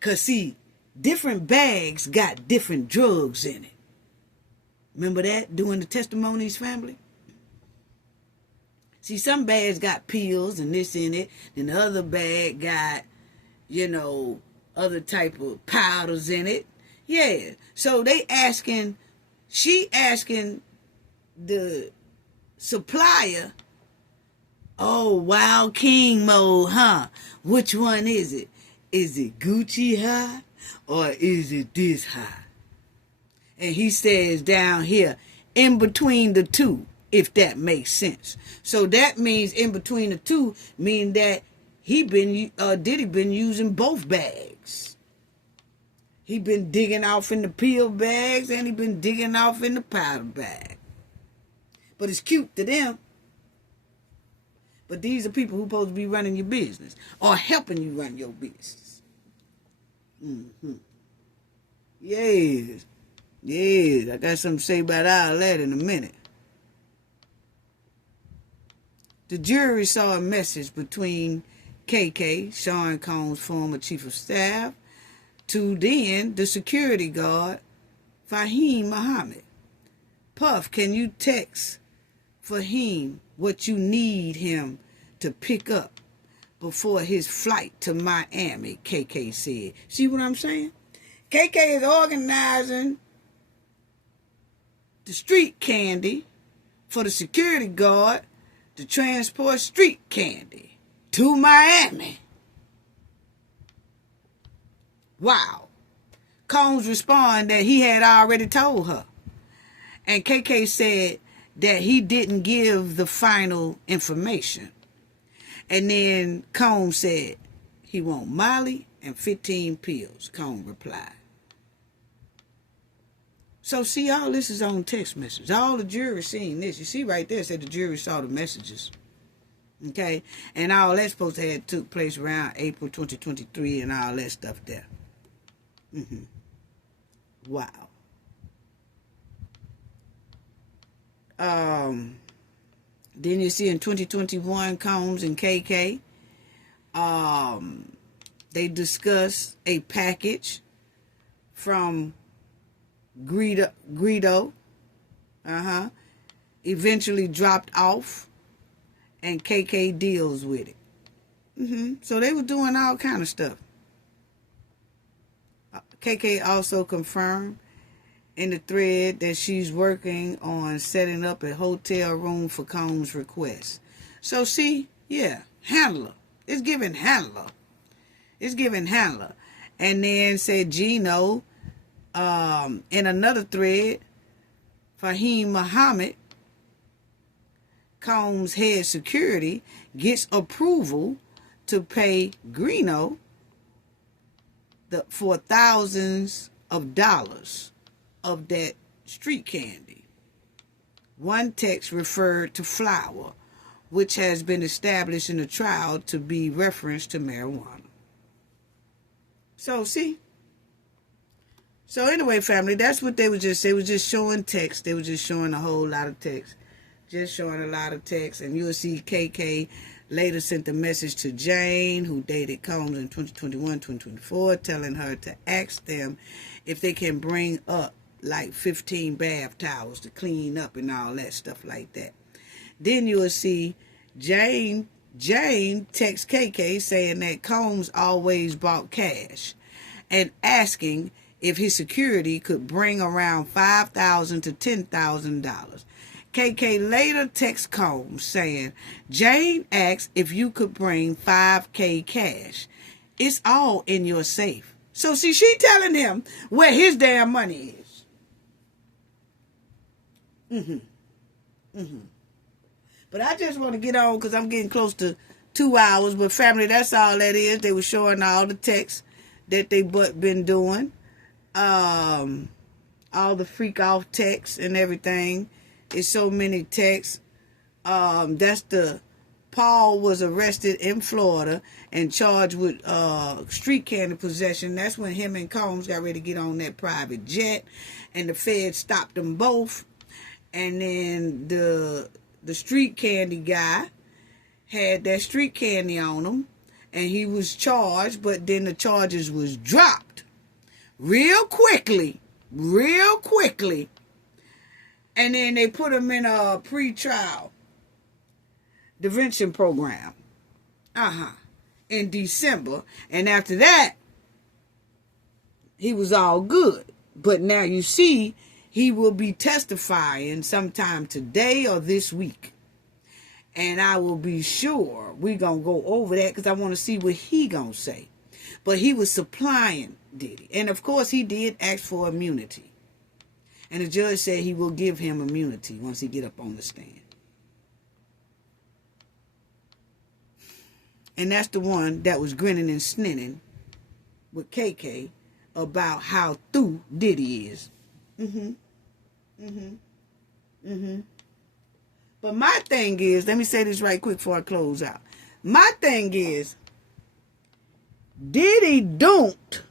Because see, different bags got different drugs in it. Remember that doing the testimonies, family? See, some bags got pills and this in it. Then the other bag got, other type of powders in it. Yeah. So she asking the supplier, oh, Wild King mode, huh? Which one is it? Is it Gucci high or is it this high? And he says down here, in between the two, if that makes sense. So that means in between the two, mean that Diddy been using both bags. He been digging off in the pill bags and he been digging off in the powder bag. But it's cute to them. But these are people who supposed to be running your business or helping you run your business. Yes. I got something to say about all that in a minute. The jury saw a message between KK, Sean Combs' former chief of staff, to then the security guard, Fahim Muhammad. Puff, can you text Fahim what you need him to pick up before his flight to Miami, KK said. See what I'm saying? KK is organizing the street candy for the security guard to transport street candy to Miami. Wow. Combs responded that he had already told her. And KK said that he didn't give the final information. And then Combs said he want Molly and 15 pills. Combs replied. So see, all this is on text message. All the jury seen this. You see right there, it said the jury saw the messages. Okay? And all that's supposed to have took place around April 2023 and all that stuff there. Wow. Then you see in 2021, Combs and KK, they discussed a package from Greedo, eventually dropped off, and KK deals with it. So they were doing all kind of stuff. KK also confirmed in the thread that she's working on setting up a hotel room for Combs' request. So see, yeah, handler. It's giving handler. And then said Gino, in another thread, Fahim Muhammad, Combs' head security, gets approval to pay Greeno for thousands of dollars of that street candy. One text referred to flour, which has been established in the trial to be reference to marijuana. So, see? So, anyway, family, that's what they were just showing text. They were just showing a whole lot of text. Just showing a lot of text. And you'll see KK later sent a message to Jane, who dated Combs in 2021, 2024, telling her to ask them if they can bring up like 15 bath towels to clean up and all that stuff like that. Then you'll see Jane text KK saying that Combs always bought cash and asking if his security could bring around $5,000 to $10,000. KK later texts Combs saying, Jane asked if you could bring $5K cash. It's all in your safe. So see, she telling him where his damn money is. But I just want to get on because I'm getting close to 2 hours. But family, that's all that is. They were showing all the texts that they been doing. All the freak off texts and everything. It's so many texts. Paul was arrested in Florida and charged with street candy possession. That's when him and Combs got ready to get on that private jet, and the feds stopped them both. And then the street candy guy had that street candy on him, and he was charged, but then the charges was dropped real quickly. And then they put him in a pre-trial detention program. In December. And after that, he was all good. But now you see, he will be testifying sometime today or this week. And I will be sure we're going to go over that because I want to see what he going to say. But he was supplying Diddy. And of course, he did ask for immunity. And the judge said he will give him immunity once he get up on the stand. And that's the one that was grinning and snitting with KK about how through Diddy is. But my thing is, let me say this right quick before I close out. My thing is, Diddy don't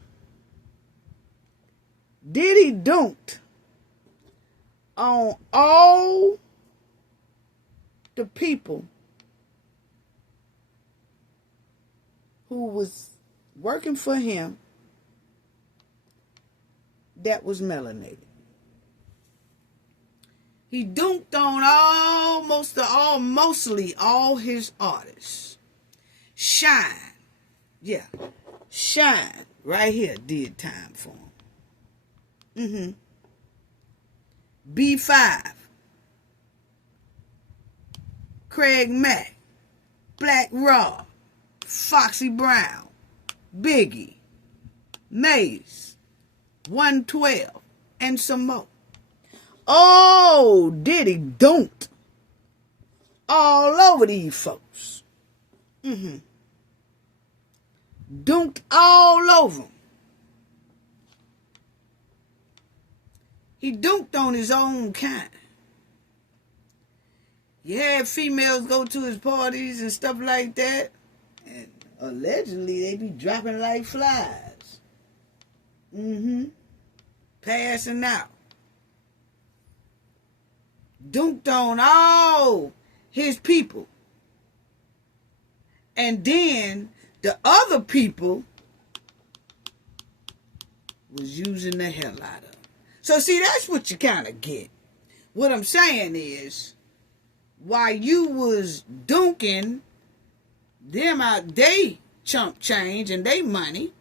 on all the people who was working for him that was melanated. He dunked on mostly all his artists. Shine. Yeah. Shine right here did time for him. B5, Craig Mack, Black Raw, Foxy Brown, Biggie, Maze, 112, and some more. Oh, Diddy dunked all over these folks. Dunked all over them. He dunked on his own kind. You had females go to his parties and stuff like that. And allegedly, they be dropping like flies. Passing out. Dunked on all his people. And then the other people was using the hell out of him. So see, that's what you kind of get. What I'm saying is, while you was dunking them out they chump change and they money,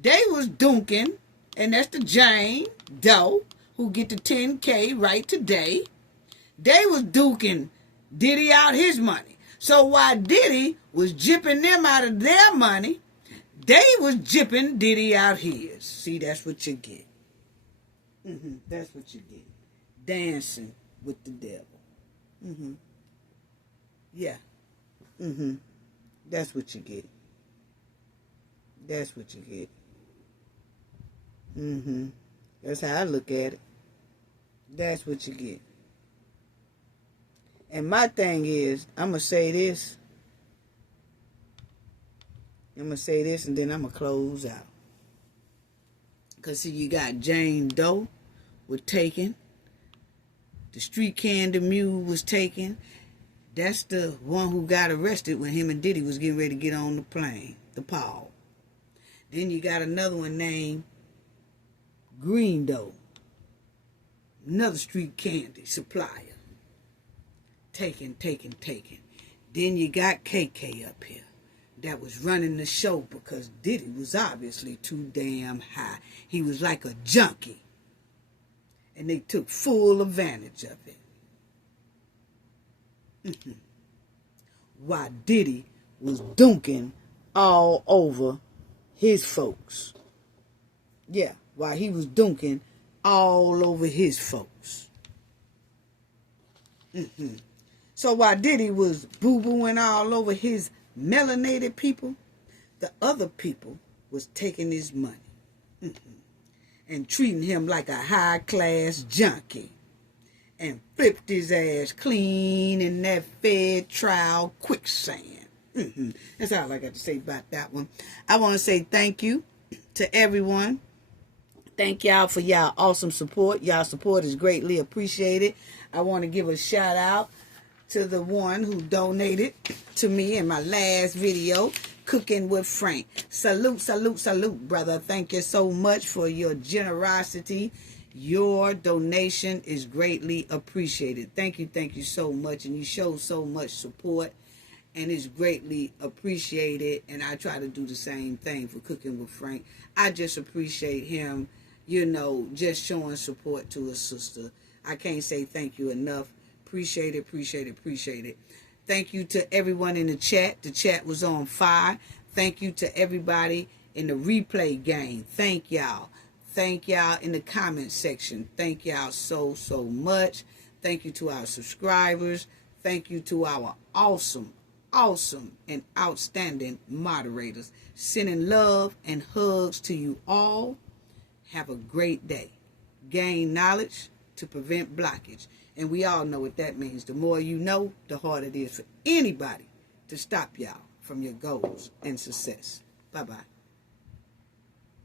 they was dunking, and that's the Jane Doe who get the 10K right today. They was duking Diddy out his money. So while Diddy was jipping them out of their money, they was jipping Diddy out his. See, that's what you get. That's what you get. Dancing with the devil. Yeah. That's what you get. That's what you get. That's how I look at it. That's what you get. And my thing is, I'm going to say this. I'm going to say this and then I'm going to close out. Because, see, you got Jane Doe was taken. The street candy mule was taken. That's the one who got arrested when him and Diddy was getting ready to get on the plane, the Paul. Then you got another one named Green Doe. Another street candy supplier. Taken. Then you got KK up here that was running the show because Diddy was obviously too damn high. He was like a junkie. And they took full advantage of it. While Diddy was dunking all over his folks. Yeah, while he was dunking all over his folks. So while Diddy was boo-booing all over his melanated people, the other people was taking his money and treating him like a high-class junkie and flipped his ass clean in that Fed trial quicksand. That's all I got to say about that one. I want to say thank you to everyone. Thank y'all for y'all awesome support. Y'all support is greatly appreciated. I want to give a shout out to the one who donated to me in my last video, Cooking with Frank. Salute, brother. Thank you so much for your generosity. Your donation is greatly appreciated. Thank you so much. And you show so much support, and it's greatly appreciated. And I try to do the same thing for Cooking with Frank. I just appreciate him, just showing support to a sister. I can't say thank you enough. Appreciate it. Thank you to everyone in the chat. The chat was on fire. Thank you to everybody in the replay game. Thank y'all. Thank y'all in the comment section. Thank y'all so much. Thank you to our subscribers. Thank you to our awesome and outstanding moderators. Sending love and hugs to you all. Have a great day. Gain knowledge to prevent blockage. And we all know what that means. The more you know, the harder it is for anybody to stop y'all from your goals and success. Bye-bye.